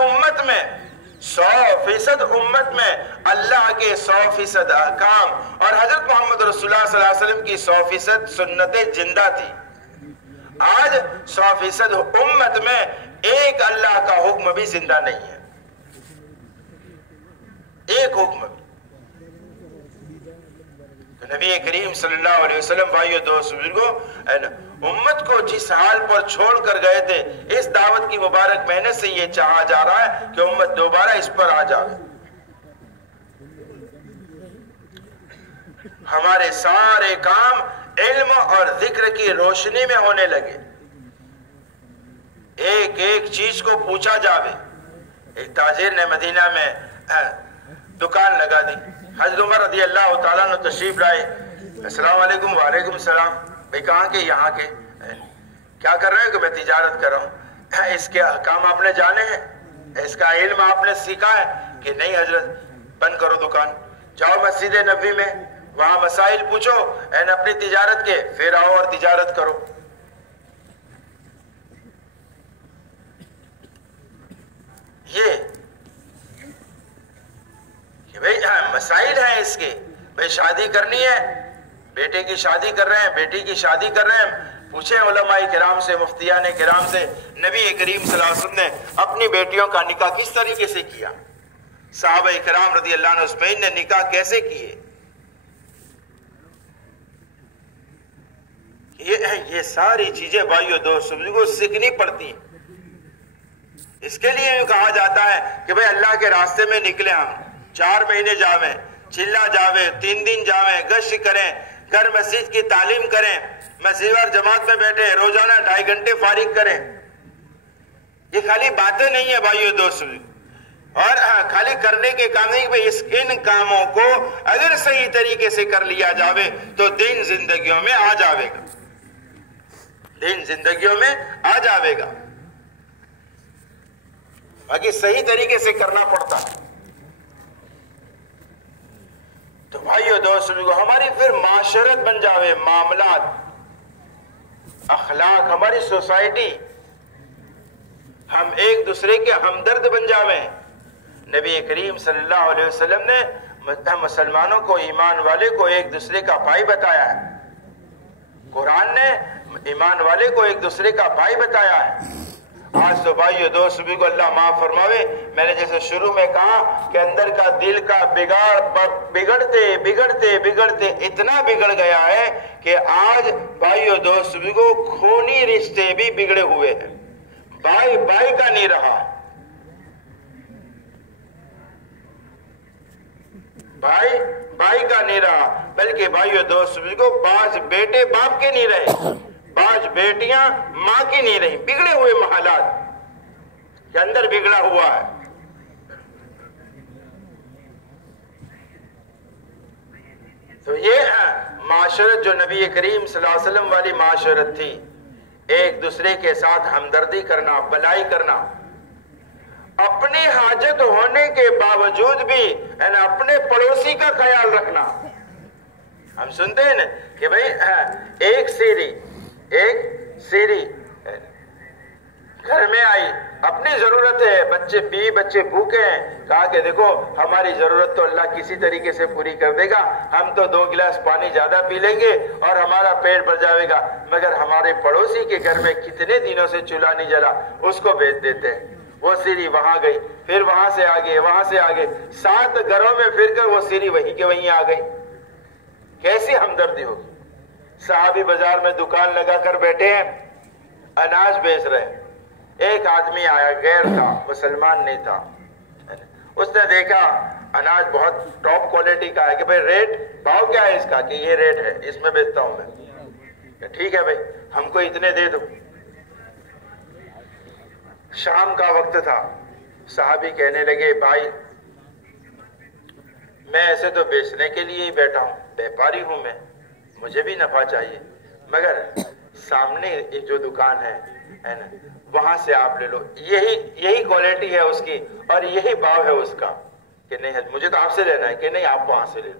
امت میں اللہ کے 100% احکام اور حضرت محمد رسول اللہ صلی اللہ علیہ وسلم کی 100% سنتیں زندہ تھی. آج 100% امت میں ایک اللہ کا حکم بھی زندہ نہیں ہے، ایک حکم بھی. نبی کریم صلی اللہ علیہ وسلم بھائیو دوست بزرگوں امت کو جس حال پر چھوڑ کر گئے تھے، اس دعوت کی مبارک محنت سے یہ چاہا جا رہا ہے کہ امت دوبارہ اس پر آ جائے. ہمارے سارے کام علم اور ذکر کی روشنی میں ہونے لگے، ایک ایک چیز کو پوچھا جاوے. ایک تاجر نے مدینہ میں دکان لگا دی. حضرت عمر رضی اللہ تعالیٰ نے تشریف لائے. السلام علیکم. وعلیکم السلام. بھئی کہاں کے؟ یہاں کے. کیا کر رہے ہیں؟ کہ میں تجارت کر رہا ہوں. اس کے احکام آپ نے جانے ہیں؟ اس کا علم آپ نے سیکھا ہے؟ کہ نہیں حضرت. بند کرو دکان، جاؤ مسجد نبوی میں، وہاں مسائل پوچھو اپنی تجارت کے، پھر آؤ اور تجارت کرو. یہ کہ بھئی مسائل ہیں اس کے. بھئی شادی کرنی ہے، بیٹے کی شادی کر رہے ہیں، بیٹی کی شادی کر رہے ہیں، پوچھیں علماء کرام سے، مفتیان کرام سے نبی کریم صلی اللہ علیہ وسلم نے اپنی بیٹیوں کا نکاح کس طریقے سے کیا، صحابہ کرام رضی اللہ عنہ اجمعین نے نکاح کیسے کیے. یہ ساری چیزیں بھائیو دوستوں کو سیکھنی پڑتی ہیں. اس کے لیے کہا جاتا ہے کہ بھئی اللہ کے راستے میں نکلے، ہم 4 مہینے جاویں، چلا جاویں، 3 دن جاویں، گشت کریں، گھر مسجد کی تعلیم کریں، مسجد اور جماعت میں بیٹھے، روزانہ 2.5 گھنٹے فارغ کریں. یہ خالی باتیں نہیں ہیں بھائیو دوستوں، اور خالی کرنے کے کام نہیں. ان کاموں کو اگر صحیح طریقے سے کر لیا جاوے تو دین زندگیوں میں آ جاوے گا، دین زندگیوں میں آ جاوے گا. باقی صحیح طریقے سے کرنا پڑتا ہے. تو بھائیو دوستو ہماری پھر معاشرت بن جاوے، معاملات، اخلاق، ہماری سوسائٹی، ہم ایک دوسرے کے ہمدرد بن جاویں. نبی کریم صلی اللہ علیہ وسلم نے مسلمانوں کو، ایمان والے کو ایک دوسرے کا بھائی بتایا ہے. قرآن نے ایمان والے کو ایک دوسرے کا بھائی بتایا ہے. آج تو بھائیو دوست بھی کو اللہ معاف فرماوے، میں نے جیسے شروع میں کہا کہ اندر کا دل کا بگڑتے اتنا بگڑ گیا ہے کہ آج بھائیو دوست بھی کو خونی رشتے بھی بگڑے ہوئے ہیں. بھائی کا نہیں رہا، بھائی کا نہیں رہا، بلکہ بھائیو دوست بھی کو بعض بیٹے باپ کے نہیں رہے، بعض بیٹیاں ماں کی نہیں رہی. بگڑے ہوئے محلات کے اندر بگڑا ہوا ہے. تو یہ معاشرت جو نبی کریم صلی اللہ علیہ وسلم والی معاشرت تھی، ایک دوسرے کے ساتھ ہمدردی کرنا، بلائی کرنا، اپنی حاجت ہونے کے باوجود بھی اپنے پڑوسی کا خیال رکھنا. ہم سنتے ہیں نا کہ بھئی ایک سیری گھر میں آئی، اپنی ضرورت ہے، بچے بھوکے ہیں، کہا کہ دیکھو ہماری ضرورت تو اللہ کسی طریقے سے پوری کر دے گا، ہم تو 2 گلاس پانی زیادہ پی لیں گے اور ہمارا پیٹ بھر جائے گا. مگر ہمارے پڑوسی کے گھر میں کتنے دنوں سے چولہا نہیں جلا، اس کو بھیج دیتے ہیں. وہ سیری وہاں گئی، پھر وہاں سے آگے، 7 گھروں میں پھر کر وہ سیری وہیں کے وہیں آ گئی. کیسی ہمدردی ہوگی. صحابی بازار میں دکان لگا کر بیٹھے ہیں، اناج بیچ رہے ہیں. ایک آدمی آیا، غیر تھا، مسلمان نہیں تھا. اس نے دیکھا اناج بہت ٹاپ کوالٹی کا ہے کہ بھئی ریٹ بھاؤ کیا ہے اس کا، کہ یہ ریٹ ہے، اس میں بیچتا ہوں میں. کہ ٹھیک ہے بھئی ہم کو اتنے دے دو. شام کا وقت تھا. صحابی کہنے لگے بھائی میں ایسے تو بیچنے کے لیے ہی بیٹھا ہوں، بیپاری ہوں میں، مجھے بھی نفع چاہیے، مگر سامنے جو دکان ہے نا وہاں سے آپ لے لو، یہی کوالٹی ہے اس کی اور یہی بھاؤ ہے اس کا. کہ نہیں مجھے تو آپ سے لینا ہے. کہ نہیں آپ وہاں سے لے لو.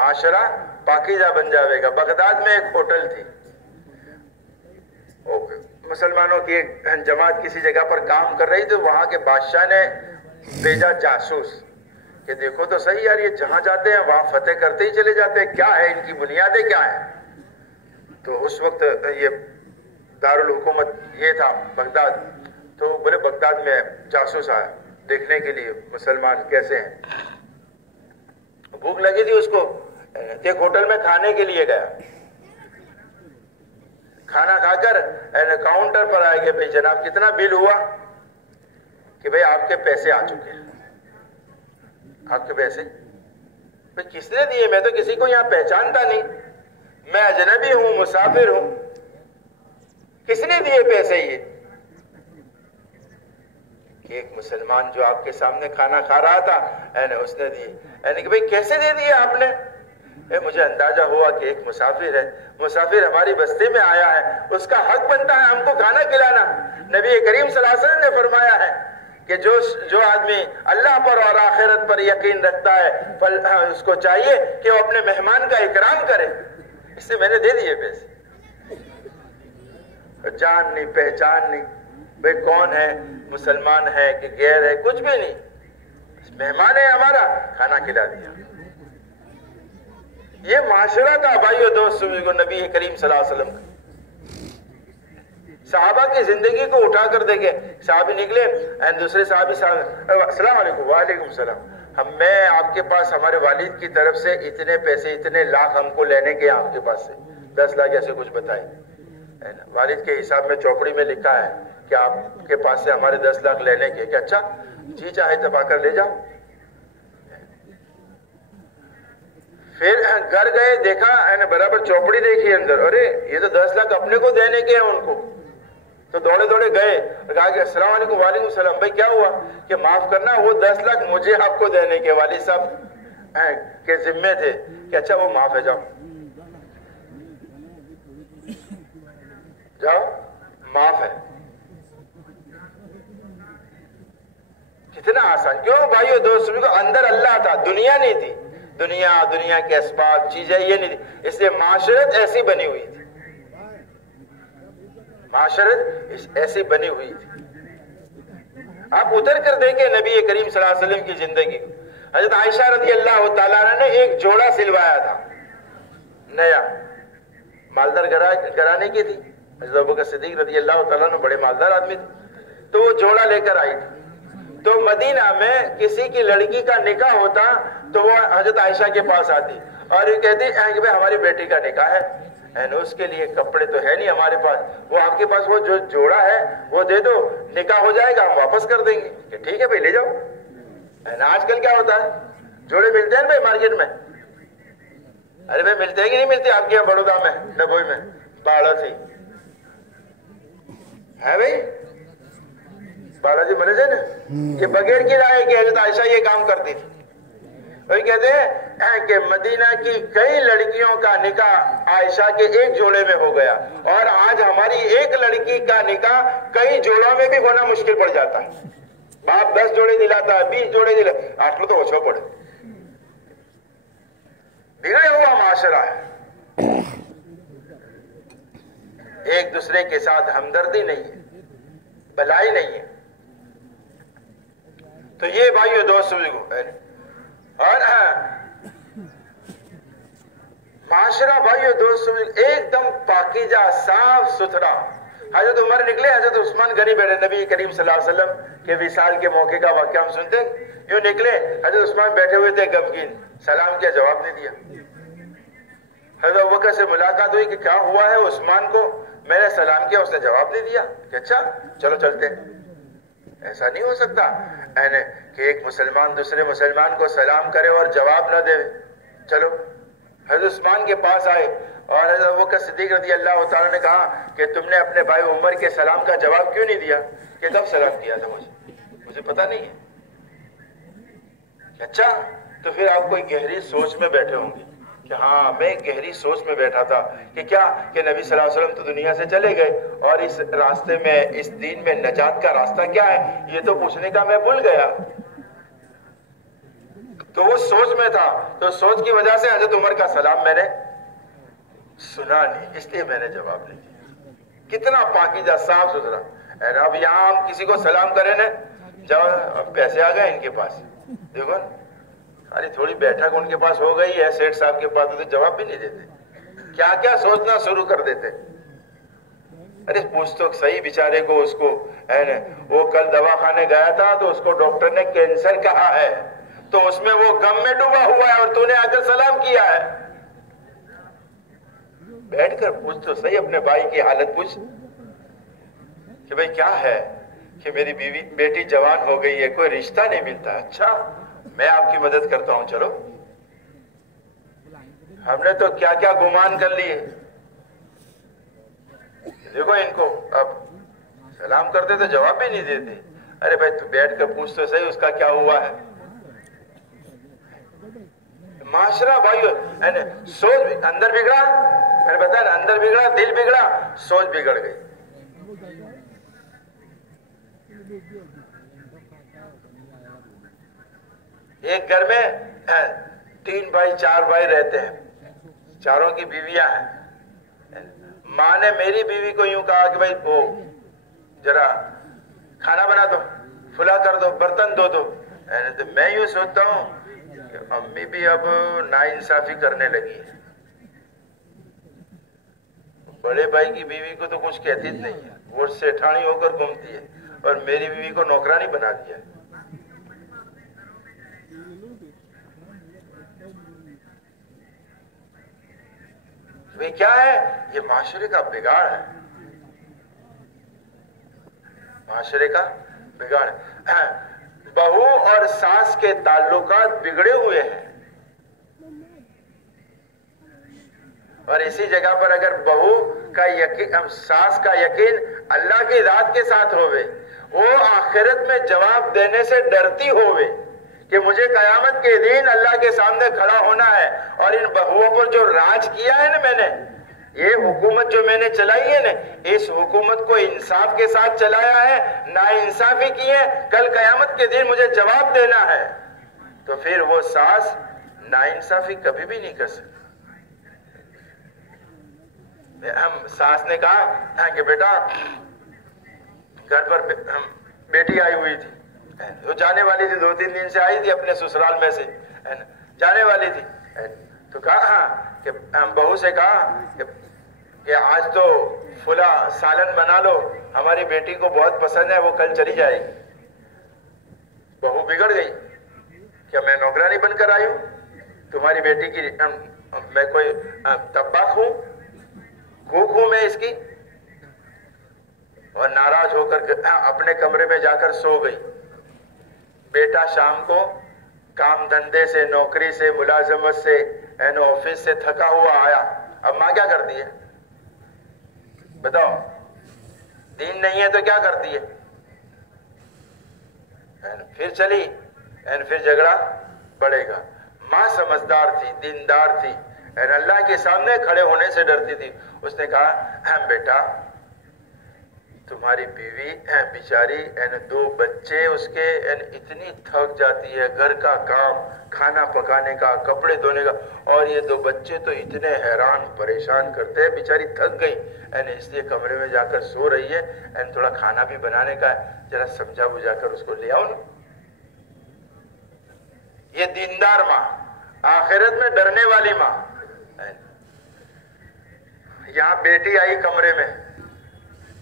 معاشرہ پاکیزہ بن جاوے گا. بغداد میں ایک ہوٹل تھی, مسلمانوں کی ایک جماعت کسی جگہ پر کام کر رہی تھی. وہاں کے بادشاہ نے بھیجا جاسوس کہ دیکھو تو صحیح یار, یہ جہاں جاتے ہیں وہاں فتح کرتے ہی چلے جاتے ہیں, کیا ہے ان کی بنیادیں کیا ہیں. تو اس وقت یہ دارالحکومت یہ تھا بغداد, تو بولے بغداد میں جاسوس آیا دیکھنے کے لیے مسلمان کیسے ہیں. بھوک لگی تھی اس کو, ایک ہوٹل میں کھانے کے لیے گیا. کھانا کھا کر کاؤنٹر پر آئے کہ بھائی جناب کتنا بل ہوا, کہ بھائی آپ کے پیسے آ چکے ہیں. آپ کے پیسے بھائی کس نے دیے, میں تو کسی کو یہاں پہچانتا نہیں, میں اجنبی ہوں, مسافر ہوں, کس نے دیے پیسے. یہ کہ ایک مسلمان جو آپ کے سامنے کھانا کھا رہا تھا اس نے دیے. کہ بھائی کیسے دے دیے آپ نے. مجھے اندازہ ہوا کہ ایک مسافر ہے, مسافر ہماری بستی میں آیا ہے, اس کا حق بنتا ہے ہم کو کھانا کھلانا. نبی کریم صلی اللہ علیہ وسلم نے فرمایا ہے کہ جو آدمی اللہ پر اور آخرت پر یقین رکھتا ہے اس کو چاہیے کہ وہ اپنے مہمان کا اکرام کرے. اس سے میں نے دے دیے پیسے. جان نہیں پہچان نہیں, بھائی کون ہے, مسلمان ہے کہ غیر ہے, کچھ بھی نہیں, مہمان ہے ہمارا, کھانا کھلا دیا. یہ معاشرہ تھا بھائیو دوست کو نبی کریم صلی اللہ علیہ وسلم کا. صحابہ کی زندگی کو اٹھا کر دیکھیں. صحابی نکلے, دوسرے صحابی السلام علیکم. وعلیکم السلام. میں آپ کے پاس ہمارے والد کی طرف سے اتنے پیسے, اتنے لاکھ ہم کو لینے کے, آپ کے پاس سے 10 لاکھ ایسے کچھ بتائیں. والد کے حساب میں چوپڑی میں لکھا ہے کہ آپ کے پاس سے ہمارے 10 لاکھ لینے کے. کہ اچھا جی چاہے تب آ کر لے جاؤ. پھر گھر گئے, دیکھا برابر چوپڑی دیکھی اندر, ارے یہ تو 10 لاکھ اپنے کو دینے کے ہیں ان کو. تو دوڑے دوڑے گئے, کہا کہ السلام علیکم. وعلیکم السلام. بھائی کیا ہوا, کہ معاف کرنا وہ 10 لاکھ مجھے آپ کو دینے کے والد صاحب کے ذمے تھے. کہ اچھا وہ معاف ہے, جاؤ جاؤ معاف ہے. کتنا آسان. کیوں بھائیو دوست کو اندر اللہ تھا, دنیا نہیں تھی. دنیا کے اسباب چیزیں یہ نہیں تھی, اس لیے معاشرت ایسی بنی ہوئی تھی. معاشرت ایسی بنی ہوئی تھی. آپ اتر کر دیکھیں نبی کریم صلی اللہ علیہ وسلم کی زندگی. حضرت عائشہ رضی اللہ تعالیٰ عنہ نے ایک جوڑا سلوایا تھا نیا, مالدار گھرانے کی تھی. حضرت ابوبکر صدیق رضی اللہ تعالیٰ عنہ بڑے مالدار آدمی تھے, تو وہ جوڑا لے کر آئی تھی. تو مدینہ میں کسی کی لڑکی کا نکاح ہوتا تو وہ حضرت عائشہ کے پاس آتی اور یہ کہتی کہ بھائی ہماری بیٹی کا نکاح ہے, اس کے لیے کپڑے تو ہے نہیں ہمارے پاس, وہ آپ کے پاس وہ جو جوڑا ہے وہ دے دو, نکاح ہو جائے گا ہم واپس کر دیں گے. کہ ٹھیک ہے بھائی لے جاؤ. آج کل کیا ہوتا ہے, جوڑے ملتے ہیں بھائی مارکیٹ میں. ارے بھائی ملتے ہیں کہ نہیں ملتے آپ کے یہاں بڑودہ میں, ڈبوئی میں, باڑا سے ہے بھائی, باڑا جی بنے تھے نا, کہ بغیر کی رائے کہ حضرت عائشہ یہ کام کرتی تھی. وہی کہتے ہیں کہ مدینہ کی کئی لڑکیوں کا نکاح عائشہ کے ایک جوڑے میں ہو گیا, اور آج ہماری ایک لڑکی کا نکاح کئی جوڑوں میں بھی ہونا مشکل پڑ جاتا ہے. باپ 10 جوڑے دلاتا ہے, 20 جوڑے دلاتا ہے, 8 تو اوچھو پڑے. بگڑے ہوا معاشرہ ہے, ایک دوسرے کے ساتھ ہمدردی نہیں ہے, بھلائی نہیں ہے. تو یہ بھائیو دوست اور معاشرہ بھائیو دوست ایک دم پاکیزہ صاف ستھرا. حضرت عمر نکلے, حضرت عثمان گھر ہی بیٹھے. نبی کریم صلی اللہ علیہ وسلم کے وصال کے موقع کا واقعہ ہم سنتے ہیں. یوں نکلے, حضرت عثمان بیٹھے ہوئے تھے غمگین, سلام کیا, جواب نہیں دیا. حضرت ابوبکر سے ملاقات ہوئی کہ کیا ہوا ہے. عثمان کو میں نے سلام کیا, اس نے جواب نہیں دیا. کہ اچھا چلو چلتے. ایسا نہیں ہو سکتا کہ ایک مسلمان دوسرے مسلمان کو سلام کرے اور جواب نہ دے. چلو حضرت عثمان کے پاس آئے اور حضرت ابوبکر صدیق رضی اللہ تعالیٰ نے کہا کہ تم نے اپنے بھائی عمر کے سلام کا جواب کیوں نہیں دیا. کہ کب سلام کیا تھا, مجھے پتا نہیں ہے. اچھا تو پھر آپ کوئی گہری سوچ میں بیٹھے ہوں گے کہ ہاں میں گہری سوچ میں بیٹھا تھا کہ کیا کہ نبی صلی اللہ علیہ وسلم تو دنیا سے چلے گئے, اور اس راستے میں, اس دین میں نجات کا راستہ کیا ہے, یہ تو پوچھنے کا میں بھول گیا. تو وہ سوچ میں تھا، تو سوچ کی وجہ سے حضرت عمر کا سلام میں نے سنا نہیں، اس لیے میں نے جواب نہیں دیا۔ کتنا پاکیزہ صاف ستھرا۔ اب یہاں ہم کسی کو سلام کریں نا، اب پیسے آ گئے ان کے پاس، دیکھو نا خالی تھوڑی بیٹھک ان کے پاس ہو گئی ہے سیٹھ صاحب کے پاس، تو جواب بھی نہیں دیتے، کیا کیا سوچنا شروع کر دیتے۔ ارے پوچھ تو صحیح بیچارے کو، اس کو وہ کل دواخانے گیا تھا تو اس کو ڈاکٹر نے کینسر کہا ہے، تو اس میں وہ غم میں ڈوبا ہوا ہے اور تو نے آ کر سلام کیا ہے۔ بیٹھ کر پوچھ تو صحیح اپنے بھائی کی حالت پوچھ کہ بھئی کیا ہے، کہ میری بیٹی جوان ہو گئی ہے، کوئی رشتہ نہیں ملتا۔ اچھا میں آپ کی مدد کرتا ہوں، چلو۔ ہم نے تو کیا کیا گمان کر لیے، دیکھو ان کو اب سلام کرتے تو جواب بھی نہیں دیتے۔ ارے بھائی تو بیٹھ کر پوچھ تو صحیح اس کا کیا ہوا ہے۔ معاشرہ بھائیو سوچ اندر بگڑا، میں نے بتایا نا، اندر بگڑا، دل بگڑا، سوچ بگڑ گئی۔ ایک گھر میں 3 بھائی 4 بھائی رہتے ہیں، چاروں کی بیویاں ہیں۔ ماں نے میری بیوی کو یوں کہا کہ بھائی وہ ذرا کھانا بنا دو، فلا کر دو، برتن دھو دو۔ تو میں یوں سوچتا ہوں کہ امی بھی اب ناانصافی کرنے لگی ہے، بڑے بھائی کی بیوی کو تو کچھ کہتی نہیں ہے، وہ سیٹھانی ہو کر گھومتی ہے، اور میری بیوی کو نوکرانی بنا دیا ہے۔ یہ کیا ہے؟ یہ معاشرے کا بگاڑ ہے، معاشرے کا بگاڑ ہے۔ بہو اور ساس کے تعلقات بگڑے ہوئے ہیں، اور اسی جگہ پر اگر بہو کا یقین، ساس کا یقین اللہ کی ذات کے ساتھ ہوئے، وہ آخرت میں جواب دینے سے ڈرتی ہوئے کہ مجھے قیامت کے دن اللہ کے سامنے کھڑا ہونا ہے، اور ان بہوؤں پر جو راج کیا ہے نا میں نے، یہ حکومت جو میں نے چلائی ہے نا، اس حکومت کو انصاف کے ساتھ چلایا ہے، ناانصافی کی ہے، کل قیامت کے دن مجھے جواب دینا ہے، تو پھر وہ ساس ناانصافی کبھی بھی نہیں کر سکتی۔ ہم ساس نے کہا کہ بیٹا گھر پر بیٹی آئی ہوئی تھی، وہ جانے والی تھی، 2-3 دن سے آئی تھی اپنے سسرال میں سے، جانے والی تھی، تو کہا کہ بہو سے کہا کہ آج تو فلا سالن بنا لو، ہماری بیٹی کو بہت پسند ہے، وہ کل چلی جائے گی۔ بہو بگڑ گئی، کیا میں نوکرانی بن کر آئی ہوں تمہاری بیٹی کی؟ میں کوئی طباخ ہوں، کوک ہوں میں اس کی؟ اور ناراض ہو کر اپنے کمرے میں جا کر سو گئی۔ بیٹا شام کو کام دھندے سے، نوکری سے، ملازمت سے، آفس سے تھکا ہوا آیا، اب ماں کیا کرتی ہے بتاؤ؟ دین نہیں ہے تو کیا کرتی ہے؟ پھر چلی، پھر جھگڑا بڑھے گا۔ ماں سمجھدار تھی، دیندار تھی، اللہ کے سامنے کھڑے ہونے سے ڈرتی تھی۔ اس نے کہا بیٹا تمہاری بیوی بیچاری 2 بچے اس کے اتنی تھک جاتی ہے، گھر کا کام، کھانا پکانے کا، کپڑے دھونے کا، اور یہ 2 بچے تو اتنے حیران پریشان کرتے ہیں، بیچاری تھک گئی، اس لیے کمرے میں جا کر سو رہی ہے، تھوڑا کھانا بھی بنانے کا ہے، ذرا سمجھا بجھا کر اس کو لے آؤ نا۔ یہ دیندار ماں، آخرت میں ڈرنے والی ماں۔ یہاں بیٹی آئی کمرے میں،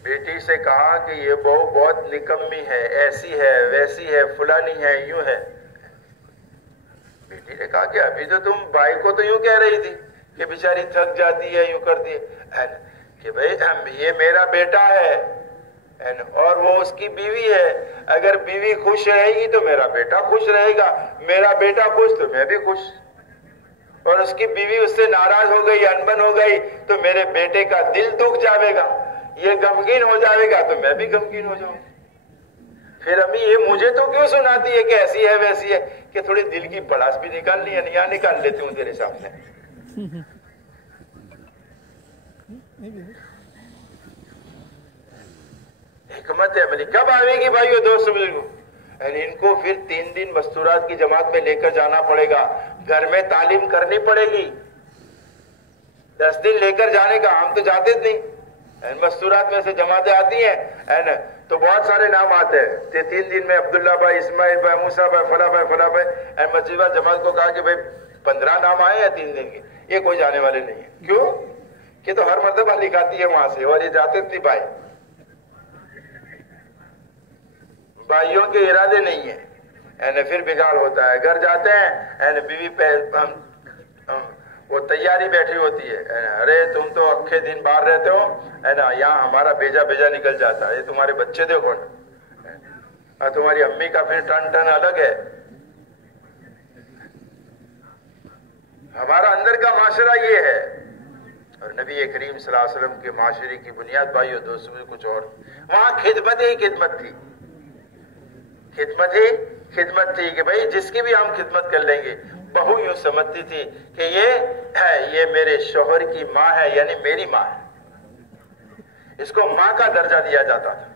بیٹی سے کہا کہ یہ بہو بہت نکمی ہے، ایسی ہے، ویسی ہے، فلانی ہے، یوں ہے۔ بیٹی نے کہا کہ ابھی تو تم بھائی کو تو یوں کہہ رہی تھی کہ بیچاری تھک جاتی ہے، یوں کرتی ہے، کہ بھئی یہ میرا بیٹا ہے اور وہ اس کی بیوی ہے، اگر بیوی خوش رہے گی تو میرا بیٹا خوش رہے گا، میرا بیٹا خوش تو میں بھی خوش، اور اس کی بیوی اس سے ناراض ہو گئی، انبن ہو گئی تو میرے بیٹے کا دل دکھ جاوے گا، یہ غمگین ہو جاوے گا تو میں بھی غمگین ہو جاؤں۔ پھر امی یہ مجھے تو کیوں سناتی ہے کہ ایسی ہے ویسی ہے، کہ تھوڑی دل کی بڑاس بھی نکالنی ہے، یہاں نکال لیتی ہوں تیرے سامنے۔ حکمت عملی کب آئے گی بھائیو دوست بزرگوں؟ ان کو پھر 3 دن مستورات کی جماعت میں لے کر جانا پڑے گا، گھر میں تعلیم کرنی پڑے گی، 10 دن لے کر جانے کا. ہم تو جاتے نہیں، مستورات میں سے جماعتیں آتی ہیں تو بہت سارے نام آتے ہیں. 3 دن میں عبداللہ بھائی، اسماعیل بھائی، موسیٰ بھائی، فلاں بھائی مسجد جماعت کو کہا کہ بھائی 15 نام آئے ہیں 3 دن کے، یہ کوئی جانے والے نہیں ہیں. کیوں کہ تو ہر مرتبہ لکھاتی ہے وہاں سے، اور یہ جاتے تھے بھائی. بھائیوں کے ارادے نہیں ہیں، پھر بگاڑ ہوتا ہے. گھر جاتے ہیں، بیوی پہ وہ تیاری بیٹھی ہوتی ہے، ارے تم تو اکھے دن باہر رہتے ہو، یہاں ہمارا بیجا نکل جاتا ہے، یہ تمہارے بچے دیکھو نا، تمہاری امی کا پھر ٹن الگ ہے. ہمارا اندر کا معاشرہ یہ ہے. اور نبی کریم صلی اللہ علیہ وسلم کے معاشرے کی بنیاد بھائیو دوستوں میں کچھ اور. وہاں خدمت ہی خدمت تھی، خدمت ہی خدمت تھی کہ بھائی جس کی بھی ہم خدمت کر لیں گے. بہو یوں سمجھتی تھی کہ یہ میرے شوہر کی ماں ہے، یعنی میری ماں ہے، اس کو ماں کا درجہ دیا جاتا تھا.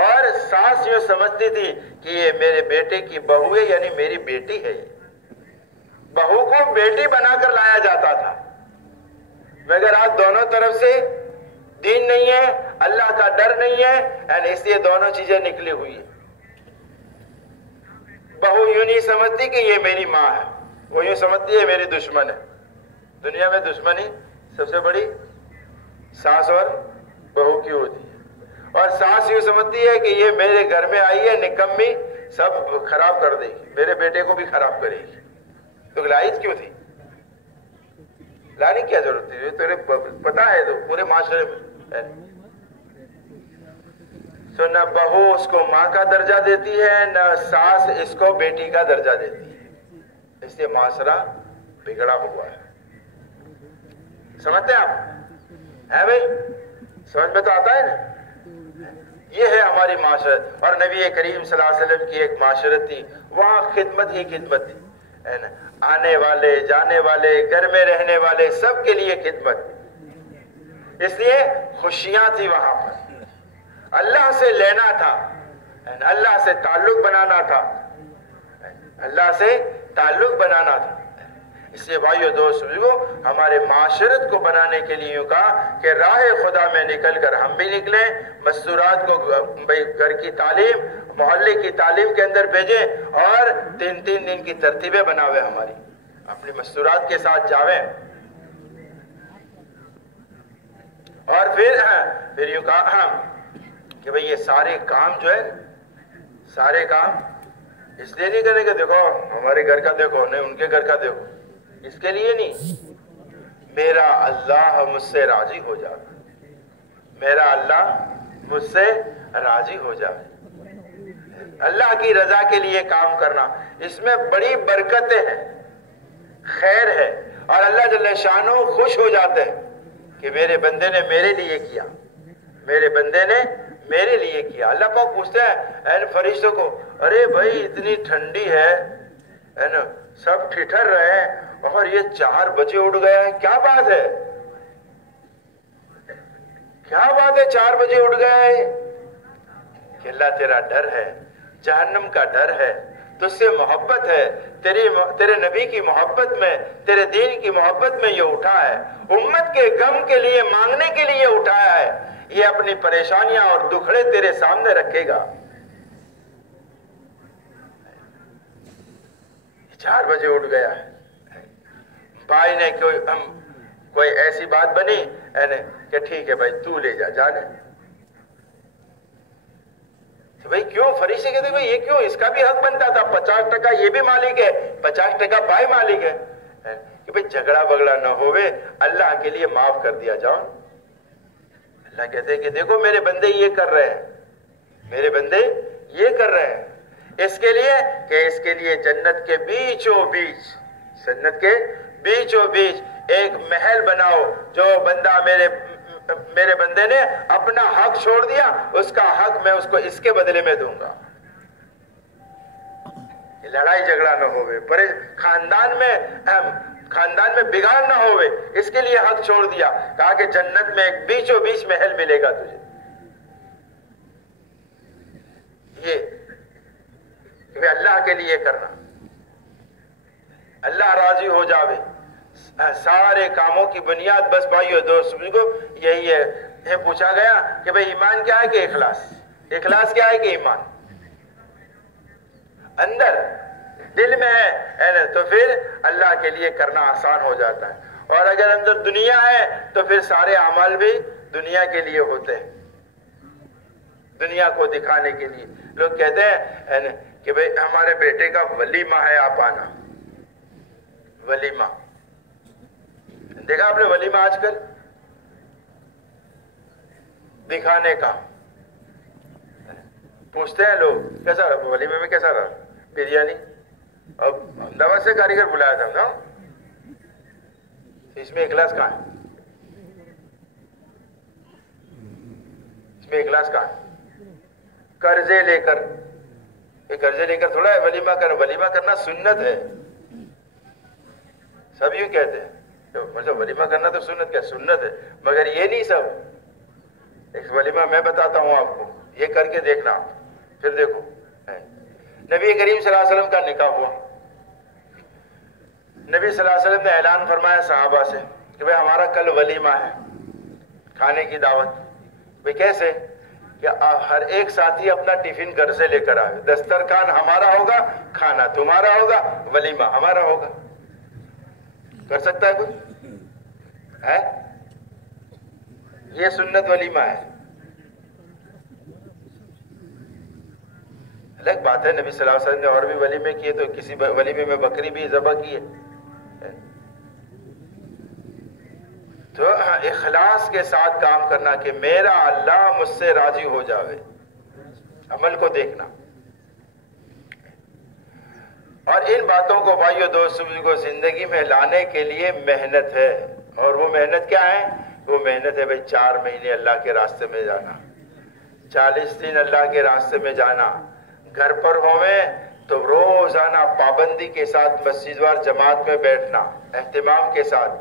اور ساس یوں سمجھتی تھی کہ یہ میرے بیٹے کی بہو ہے، یعنی میری بیٹی ہے. بہو کو بیٹی بنا کر لایا جاتا تھا، مگر آج دونوں طرف سے دین نہیں ہے، اللہ کا ڈر نہیں ہے، اس لیے دونوں چیزیں نکلی ہوئی ہیں. بہو یوں نہیں سمجھتی کہ یہ میری ماں ہے، وہ یوں سمجھتی ہے میری دشمن ہے. دنیا میں دشمنی سب سے بڑی ساس اور بہو کی ہوتی ہے. اور ساس یوں سمجھتی ہے کہ یہ میرے گھر میں آئی ہے نکمی، سب خراب کر دے گی، میرے بیٹے کو بھی خراب کرے گی. تو لائز کیوں تھی؟ لانے کی کیا ضرورت تھی؟ تمہیں پتا ہے تو پورے معاشرے میں سو نہ بہو اس کو ماں کا درجہ دیتی ہے، نہ ساس اس کو بیٹی کا درجہ دیتی ہے. اس لیے معاشرہ بگڑا ہوا ہے. سمجھتے ہیں آپ؟ ہے بھائی، سمجھ میں تو آتا ہے نا. یہ ہے ہماری معاشرت. اور نبی کریم صلی اللہ علیہ وسلم کی ایک معاشرت تھی، وہاں خدمت ہی خدمت تھی. آنے والے جانے والے گھر میں رہنے والے سب کے لیے خدمت. اس لیے خوشیاں تھی وہاں پر. اللہ سے لینا تھا، اللہ سے تعلق بنانا تھا، اللہ سے تعلق بنانا تھا. اس لیے بھائیو دوست بزرگو، ہمارے معاشرت کو بنانے کے لیے یوں کہا کہ راہ خدا میں نکل کر ہم بھی نکلیں. مستورات کو بھائی گھر کی تعلیم، محلے کی تعلیم کے اندر بھیجیں، اور 3 دن کی ترتیبیں بناوے، ہماری اپنی مستورات کے ساتھ جاویں. اور پھر یوں کہا کہ بھئی یہ سارے کام جو ہے، سارے کام اس لیے نہیں کرنے کہ دیکھو ہمارے گھر کا دیکھو، نہیں ان کے گھر کا دیکھو، اس کے لیے نہیں. میرا اللہ مجھ سے راضی ہو جائے، میرا اللہ مجھ سے راضی ہو جائے. اللہ کی رضا کے لیے کام کرنا، اس میں بڑی برکتیں ہیں، خیر ہے. اور اللہ جل شانہ خوش ہو جاتے ہیں کہ میرے بندے نے میرے لیے کیا، میرے بندے نے میرے لیے کیا. اللہ پاک پوچھتے ہیں ان فرشتوں کو، ارے بھائی اتنی ٹھنڈی ہے نا، سب ٹھٹر رہے ہیں، اور یہ 4 بجے اٹھ گیا ہے، کیا بات ہے؟ کیا بات ہے 4 بجے اٹھ گیا ہے؟ کہ اللہ تیرا ڈر ہے، جہنم کا ڈر ہے، تجھ سے محبت ہے، تیرے نبی کی محبت میں، تیرے دین کی محبت میں یہ اٹھا ہے. امت کے غم کے لیے، مانگنے کے لیے اٹھایا ہے. یہ اپنی پریشانیاں اور دکھڑے تیرے سامنے رکھے گا. 4 بجے اٹھ گیا ہے. بھائی نے کوئی ایسی بات بنی کہ ٹھیک ہے بھائی تو لے جانے. بھائی کیوں؟ فرشتے کہتے بھائی یہ کیوں؟ اس کا بھی حق بنتا تھا، 50% یہ بھی مالک ہے، 50% بھائی مالک ہے. کہ بھائی جھگڑا بگڑا نہ ہوئے، اللہ کے لیے معاف کر دیا جاؤ. اللہ کہتے ہیں کہ دیکھو میرے بندے یہ کر رہے ہیں، میرے بندے یہ کر رہے ہیں، اس کے لیے کہ اس کے لیے جنت کے بیچوں بیچ، جنت کے بیچوں بیچ ایک محل بناؤ. جو بندہ میرے بندے نے اپنا حق چھوڑ دیا، اس کا حق میں اس کو اس کے بدلے میں دوں گا. لڑائی جھگڑا نہ ہوئے، خاندان میں بگاڑ نہ ہوئے، اس کے لیے حق چھوڑ دیا. کہا کہ جنت میں ایک بیچوں بیچ محل ملے گا تجھے. کہ اللہ کے لیے کرنا، اللہ راضی ہو جاوے، سارے کاموں کی بنیاد بس بھائیو دوست کو یہی ہے۔ یہ پوچھا گیا کہ بھئی ایمان کیا ہے کہ اخلاص، اخلاص کیا ہے کہ ایمان اندر دل میں ہے نا، تو پھر اللہ کے لیے کرنا آسان ہو جاتا ہے۔ اور اگر اندر دنیا ہے تو پھر سارے اعمال بھی دنیا کے لیے ہوتے ہیں، دنیا کو دکھانے کے لیے۔ لوگ کہتے ہیں کہ بھئی ہمارے بیٹے کا ولیمہ ہے، آپ آنا۔ ولیمہ دیکھا آپ نے ولیمہ آج کل دکھانے کا، پوچھتے ہیں لوگ کیسا رہا ولیمے میں، کیسا رہا بریانی، اب احمدآباد سے کاریگر بلایا تھا نا، اس میں اخلاص کہاں ہے؟ اس میں اخلاص کہاں ہے؟ قرضے لے کر، یہ قرضے لے کر تھوڑا ہے ولیمہ کرنا، ولیمہ کرنا سنت ہے، سب یوں کہتے ہیں مطلب ولیمہ کرنا تو سنت، کیا سنت ہے، مگر یہ نہیں سب۔ ایک ولیمہ میں بتاتا ہوں آپ کو، یہ کر کے دیکھنا، پھر دیکھو۔ نبی کریم صلی اللہ علیہ وسلم کا نکاح ہوا، نبی صلی اللہ علیہ وسلم نے اعلان فرمایا صحابہ سے کہ بھئی ہمارا کل ولیمہ ہے، کھانے کی دعوت۔ بھئی کیسے؟ کہ ہر ایک ساتھی اپنا ٹفن گھر سے لے کر آئے، دسترخوان ہمارا ہوگا، کھانا تمہارا ہوگا، ولیمہ ہمارا ہوگا۔ کر سکتا ہے کوئی؟ ہے یہ سنت ولیمہ ہے۔ الگ بات ہے نبی صلی اللہ علیہ وسلم نے اور بھی ولیمے کیے، تو کسی ولیمے میں بکری بھی ذبح کی ہے۔ تو اخلاص کے ساتھ کام کرنا کہ میرا اللہ مجھ سے راضی ہو جاوے، عمل کو دیکھنا۔ اور ان باتوں کو بھائیو دوستوں کو زندگی میں لانے کے لیے محنت ہے، اور وہ محنت کیا ہے؟ وہ محنت ہے بھئی 4 مہینے اللہ کے راستے میں جانا، 40 دن اللہ کے راستے میں جانا، گھر پر ہوئیں تو روزانہ پابندی کے ساتھ مسجد وار جماعت میں بیٹھنا اہتمام کے ساتھ۔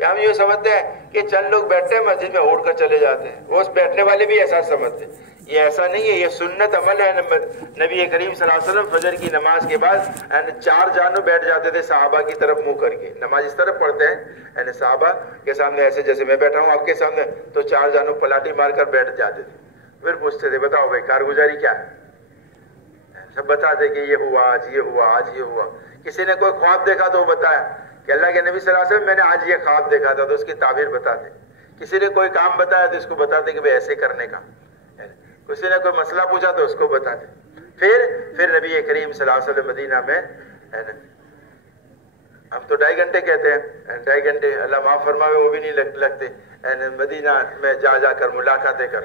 ہم یہ سمجھتے ہیں کہ چند لوگ بیٹھتے ہیں مسجد میں اٹھ کر چلے جاتے ہیں، وہ بیٹھنے والے بھی ایسا سمجھتے ہیں، یہ ایسا نہیں ہے، یہ سنت عمل ہے۔ نبی کریم صلی اللہ علیہ وسلم فجر کی نماز کے بعد 4 جانب بیٹھ جاتے تھے صحابہ کی طرف منہ کر کے، نماز اس طرف پڑھتے ہیں صحابہ کے سامنے ایسے جیسے میں بیٹھا ہوں آپ کے سامنے، تو 4 جانب پلاٹی مار کر بیٹھ جاتے تھے، پھر پوچھتے تھے بتاؤ بھائی کارگزاری کیا ہے، سب بتاتے کہ یہ ہوا آج، یہ ہوا آج، یہ ہوا۔ کسی نے کوئی خواب دیکھا تو وہ بتایا کہ اللہ کے نبی صلی اللہ علیہ وسلم میں نے آج یہ خواب دیکھا تھا، تو اس کی تعبیر بتاتے۔ کسی نے کوئی کام بتایا تو اس کو بتاتے کہ بھئی ایسے کرنے کا، کسی نے کوئی مسئلہ پوچھا تو اس کو بتاتے۔ پھر نبی کریم صلی اللہ علیہ وسلم مدینہ میں، ہم تو 2.5 گھنٹے کہتے ہیں، 2.5 گھنٹے اللہ معاف فرماوے وہ بھی نہیں لگتے، مدینہ میں جا کر ملاقاتیں کر،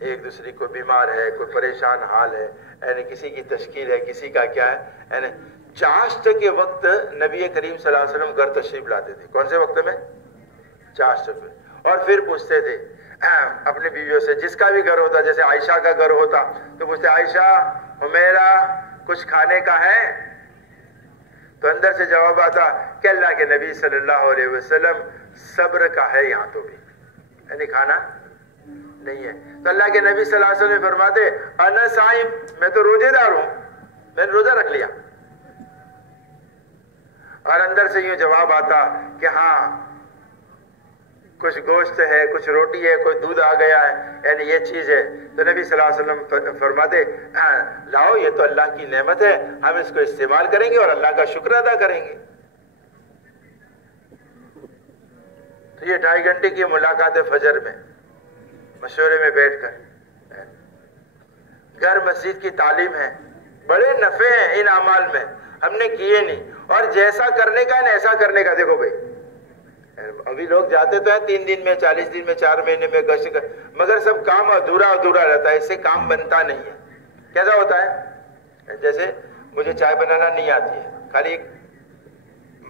ایک دوسرے کو بیمار ہے، کوئی پریشان حال ہے، کسی کی تشکیل ہے، کسی کا کیا ہے۔ چاشت کے وقت نبی کریم صلی اللہ علیہ وسلم گھر تشریف لاتے تھے، کون سے وقت میں؟ چاشت میں، اور پھر پوچھتے تھے اپنی بیویوں سے، جس کا بھی گھر ہوتا، جیسے عائشہ کا گھر ہوتا تو پوچھتے عائشہ حمیرہ کچھ کھانے کا ہے؟ تو اندر سے جواب آتا کہ اللہ کے نبی صلی اللہ علیہ وسلم صبر کا ہے یہاں تو بھی، یعنی کھانا نہیں ہے۔ تو اللہ کے نبی صلی اللہ علیہ وسلم فرماتے انا صائم، میں تو روزے دار ہوں، میں نے روزہ رکھ لیا۔ اور اندر سے یوں جواب آتا کہ ہاں کچھ گوشت ہے، کچھ روٹی ہے، کوئی دودھ آ گیا ہے، یعنی یہ چیز ہے۔ تو نبی صلی اللہ علیہ وسلم فرماتے لاؤ، یہ تو اللہ کی نعمت ہے، ہم اس کو استعمال کریں گے اور اللہ کا شکر ادا کریں گے۔ تو یہ 2.5 گھنٹے کی ملاقات فجر میں مشورے میں بیٹھ کر، گھر مسجد کی تعلیم ہے، بڑے نفع ہیں ان اعمال میں، ہم نے کیے نہیں۔ اور جیسا کرنے کا ایسا کرنے کا، دیکھو بھئی ابھی لوگ جاتے تو ہیں 3 دن میں، 40 دن میں، 4 مہینے میں گشت کر، مگر سب کام ادھورا رہتا ہے، اس سے کام بنتا نہیں ہے۔ کیسا ہوتا ہے؟ جیسے مجھے چائے بنانا نہیں آتی ہے، خالی ایک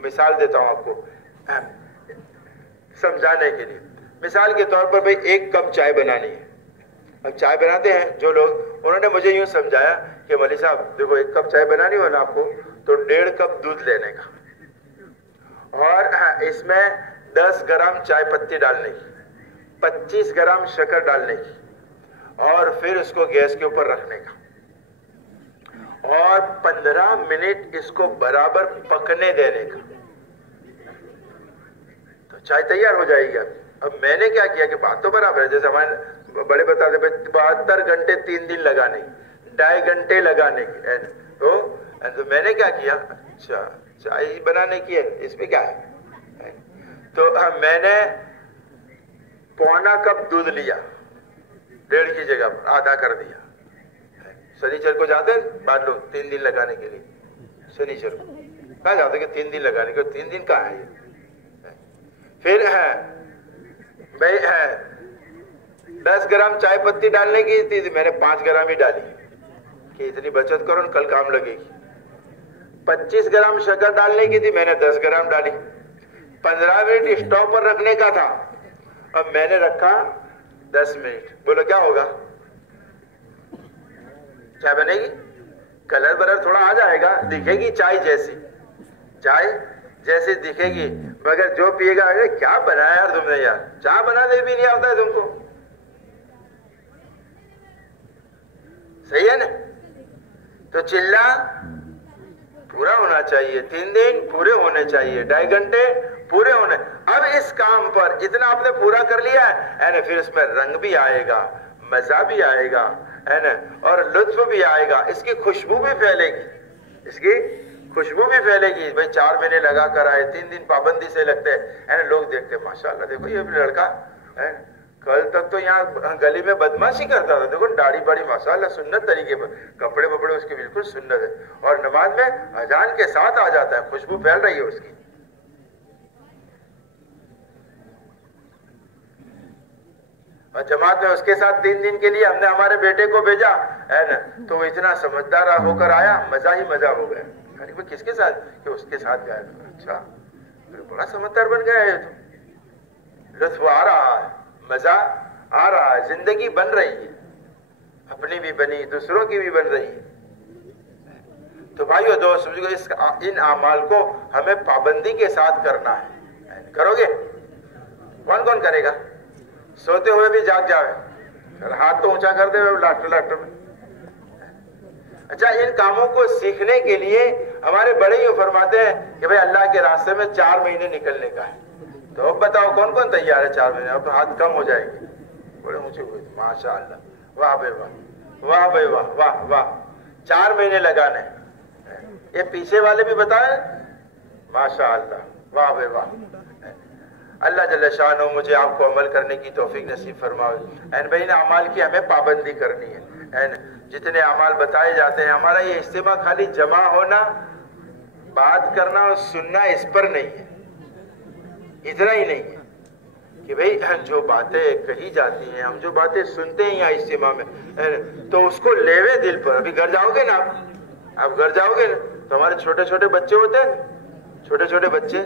مثال دیتا ہوں آپ کو سمجھانے کے لیے۔ مثال کے طور پر بھئی 1 کپ چائے بنانی ہے، اب چائے بناتے ہیں جو لوگ، انہوں نے مجھے یوں سمجھایا کہ مولوی صاحب دیکھو 1 کپ چائے بنانی ہو نا آپ کو تو 1.5 کپ دودھ لینے کا، اور اس میں 10 گرام چائے پتی ڈالنے کی، 25 گرام شکر ڈالنے کی، اور پھر اس کو گیس کے اوپر رکھنے کا، اور 15 منٹ اس کو برابر پکنے دینے کا، تو چائے تیار ہو جائے گی. اب میں نے کیا کیا کہ بات تو برابر ہے، جیسے ہمارے بڑے بتاتے 72 گھنٹے 3 دن لگانے کی، 2.5 گھنٹے لگانے کی، تو میں نے کیا کیا، اچھا چائے بنانے کی ہے، اس میں کیا ہے، تو میں نے پونا کپ دودھ لیا، 1.5 کی جگہ پر آدھا کر دیا. سنیچر کو جاتے ہیں بعد لوگ 3 دن لگانے کے لیے، سنیچر کو کہاں جاتے کہ 3 دن لگانے کے، 3 دن کہاں ہے یہ. پھر بھائی 10 گرام چائے پتی ڈالنے کی تھی، میں نے 5 گرام ہی ڈالی کہ اتنی بچت کرو کل کام لگے گی. 25 گرام شکر ڈالنے کی تھی، میں نے 10 گرام ڈالی. 15 منٹ اسٹوو پر رکھنے کا تھا، اب میں نے رکھا 10 منٹ. بولو کیا ہوگا، چائے بنے گی، کلر بلر تھوڑا آ جائے گا، دکھے گی چائے جیسی دکھے گی، مگر جو پیے گا کیا بنایا یار تم نے، یار چائے بنانے بھی نہیں آتا ہے تم کو. صحیح ہے نا. تو چلہ پورا ہونا چاہیے، 3 دن پورے ہونے چاہیے، 2.5 گھنٹے پورے ہونے. اب اس کام پر اتنا آپ نے پورا کر لیا ہے، پھر اس میں رنگ بھی آئے گا، مزہ بھی آئے گا، ہے نا، اور لطف بھی آئے گا، اس کی خوشبو بھی پھیلے گی، اس کی خوشبو بھی پھیلے گی. بھائی 4 مہینے لگا کر آئے، 3 دن پابندی سے لگتے ہیں، لوگ دیکھتے ماشاءاللہ دیکھو یہ لڑکا کل تک تو یہاں گلی میں بدماشی کرتا تھا، دیکھو داڑھی باڑھی ماشاءاللہ سنت طریقے پر، کپڑے وپڑے اس کے بالکل سنت ہے، اور نماز میں اذان کے ساتھ آ جاتا ہے، خوشبو پھیل رہی ہے اس کی. اور جماعت میں اس کے ساتھ 3 دن کے لیے ہم نے ہمارے بیٹے کو بھیجا ہے نا، تو وہ اتنا سمجھدار ہو کر آیا، مزہ ہی مزہ ہو گیا. کس کے ساتھ، کہ اس کے ساتھ گیا. اچھا بڑا سمجھدار بن گیا ہے، تو لطف آ رہا ہے، مزہ آ رہا ہے، زندگی بن رہی ہے، اپنی بھی بنی دوسروں کی بھی بن رہی ہے. تو بھائیو دوست ان اعمال کو ہمیں پابندی کے ساتھ کرنا ہے. کرو گے؟ کون کون کرے گا؟ سوتے ہوئے بھی جاگ جاوے، ہاتھ تو اونچا کر دے لاسٹ میں. اچھا ان کاموں کو سیکھنے کے لیے ہمارے بڑے ہی فرماتے ہیں کہ بھئی اللہ کے راستے میں 4 مہینے نکلنے کا ہے. تو اب بتاؤ کون کون تیار ہے 4 مہینے؟ اب ہاتھ کم ہو جائے گی، بڑے اونچے ہوئے، ماشاءاللہ، واہ بھائی واہ، واہ بھائی واہ، واہ واہ. 4 مہینے لگانے، یہ پیچھے والے بھی بتائیں، ماشاءاللہ، واہ بھائی واہ. اللہ جل شانہ مجھے آپ کو عمل کرنے کی توفیق نصیب فرمائے. بھائی ان اعمال کی ہمیں پابندی کرنی ہے. جتنے اعمال بتائے جاتے ہیں، ہمارا یہ اجتماع خالی جمع ہونا، بات کرنا اور سننا اس پر نہیں ہے، اتنا ہی نہیں ہے کہ بھئی جو باتیں کہی جاتی ہیں، ہم جو باتیں سنتے ہیں یہاں اجتماع میں، تو اس کو لیوے دل پر. ابھی گھر جاؤ گے نا آپ گھر جاؤ گے نا، تو ہمارے چھوٹے چھوٹے بچے ہوتے ہیں، چھوٹے چھوٹے بچے،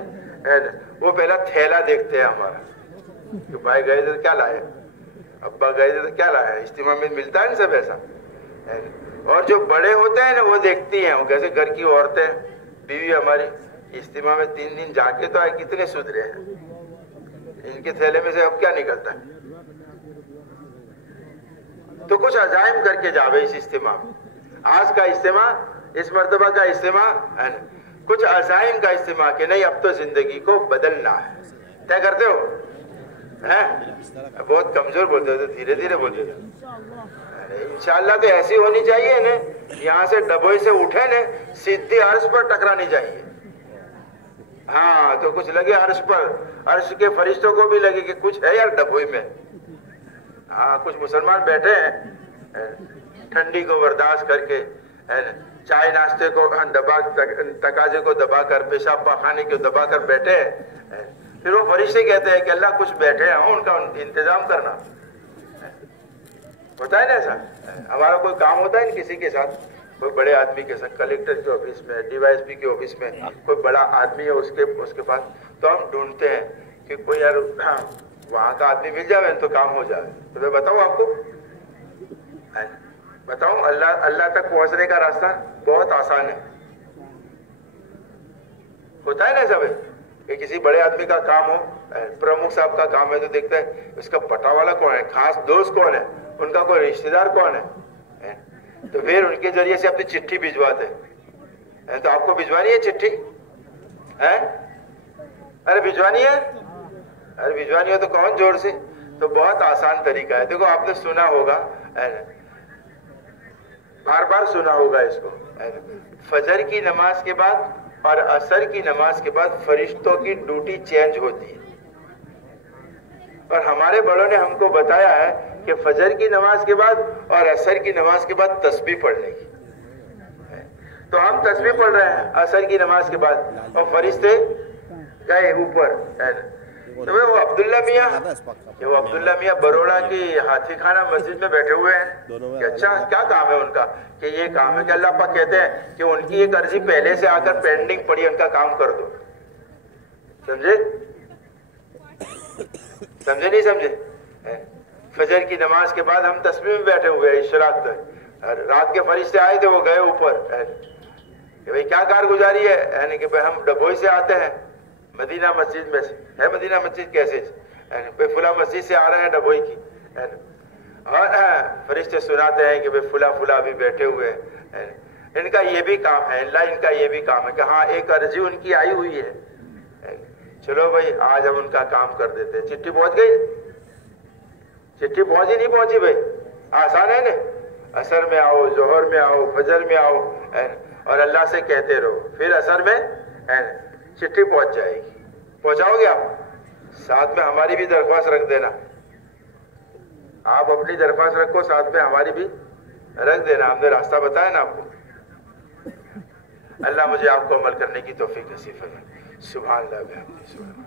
وہ پہلا تھیلا دیکھتے ہیں ہمارا کہ بھائی گئے تھے تو کیا لائے، ابا گئے تھے تو کیا لائے. اجتماع میں ملتا ہے نا سب ایسا. اور جو بڑے ہوتے ہیں نا وہ دیکھتی ہیں، وہ کیسے گھر کی عورتیں، بیوی ہماری اجتماع میں 3 دن جا کے تو آئے، کتنے سدھرے ہیں، ان کے تھیلے میں سے اب کیا نکلتا ہے. تو کچھ عزائم کر کے جاوے اس اجتماع میں. آج کا اجتماع، اس مرتبہ کا اجتماع ہے نا، کچھ عزائم کا اجتماع کہ نہیں اب تو زندگی کو بدلنا ہے. طے کرتے ہو؟ بہت کمزور بولتے ہو، دھیرے دھیرے بولتے ہو. انشاءاللہ تو ایسی ہونی چاہیے نا، یہاں سے ڈبوئی سے اٹھے نا سیدھی عرش پر ٹکرانی چاہیے. ہاں تو کچھ لگے عرش پر، عرش کے فرشتوں کو بھی لگے کہ کچھ ہے یار ڈبوئی میں. ہاں کچھ مسلمان بیٹھے ہیں ٹھنڈی کو برداشت کر کے، چائے ناشتے کو دبا، تقاضے کو دبا کر، پیشاب پاخانے کو دبا کر بیٹھے ہیں. پھر وہ فرشتے کہتے ہیں کہ اللہ کچھ بیٹھے ہیں ان کا انتظام کرنا. ہوتا ہے نا ایسا، ہمارا کوئی کام ہوتا ہے نا کسی کے ساتھ، کوئی بڑے آدمی کے ساتھ، کلیکٹر کے آفس میں، ڈی وائی ایس پی کے آفس میں کوئی بڑا آدمی ہے اس کے پاس، تو ہم ڈھونڈتے ہیں کہ کوئی یار وہاں کا آدمی مل جائے تو کام ہو جائے. تو میں بتاؤں آپ کو، بتاؤں اللہ تک پہنچنے کا راستہ بہت آسان ہے. ہوتا ہے نا سب کہ کسی بڑے آدمی کا کام ہو، پرمکھ صاحب کا کام ہے تو دیکھتا ہے اس کا پٹا والا کون ہے، خاص دوست کون ہے، ان کا کوئی رشتہ دار کون ہے. تو پھر ان کے ذریعے سے اپنی چٹھی بھجواتے ہیں. تو آپ کو بھجوانی ہے چٹھی؟ ارے بھجوانی ہے؟ ارے بھجوانی ہو تو کون جوڑ سے. تو بہت آسان طریقہ ہے. دیکھو آپ نے سنا ہوگا, بار بار سنا ہوگا اس کو, فجر کی نماز کے بعد اور عصر کی نماز کے بعد فرشتوں کی ڈیوٹی چینج ہوتی ہے. اور ہمارے بڑوں نے ہم کو بتایا ہے کہ فجر کی نماز کے بعد اور عصر کی نماز کے بعد تسبیح پڑھنے کی. تو ہم تسبیح پڑھ رہے ہیں عصر کی نماز کے بعد اور فرشتے گئے اوپر. تو وہ عبداللہ میاں بروڑا کی ہاتھی خانہ مسجد میں بیٹھے ہوئے ہیں کہ اچھا کیا کام ہے ان کا, کہ یہ کام ہے کہ اللہ پاک کہتے ہیں کہ ان کی ایک عرضی پہلے سے آ کر پینڈنگ پڑی, ان کا کام کر دو. سمجھے نہیں سمجھے؟ فجر کی نماز کے بعد ہم تسبیح میں بیٹھے ہوئے ہیں اشراق تک. رات کے فرشتے آئے تھے, وہ گئے اوپر کہ بھئی کیا کارگزاری ہے, یعنی کہ بھئی ہم ڈبوئی سے آتے ہیں مدینہ مسجد میں سے. ہے مدینہ مسجد کیسے, بھئی فلاں مسجد سے آ رہے ہیں ڈبوئی کی. اور فرشتے سناتے ہیں کہ بھئی فلاں بھی بیٹھے ہوئے ہیں. ان کا یہ بھی کام ہے, اللہ ان کا یہ بھی کام ہے کہ ہاں ایک عرضی ان کی آئی ہوئی ہے, چلو بھئی آج ہم ان کا کام کر دیتے ہیں. چٹھی پہنچ گئی, چٹھی پہنچی نہیں پہنچی بھئی, آسان ہے نا. عصر میں آؤ, ظہر میں آؤ, فجر میں آؤ اور اللہ سے کہتے رہو, پھر عصر میں چٹھی پہنچ جائے گی. پہنچاؤ گے آپ؟ ساتھ میں ہماری بھی درخواست رکھ دینا. آپ اپنی درخواست رکھو, ساتھ میں ہماری بھی رکھ دینا. ہم نے راستہ بتایا نا آپ کو. اللہ مجھے آپ کو عمل کرنے کی توفیق نصیب فرمائے. سبحان اللہ بحمدہ سبحان اللہ.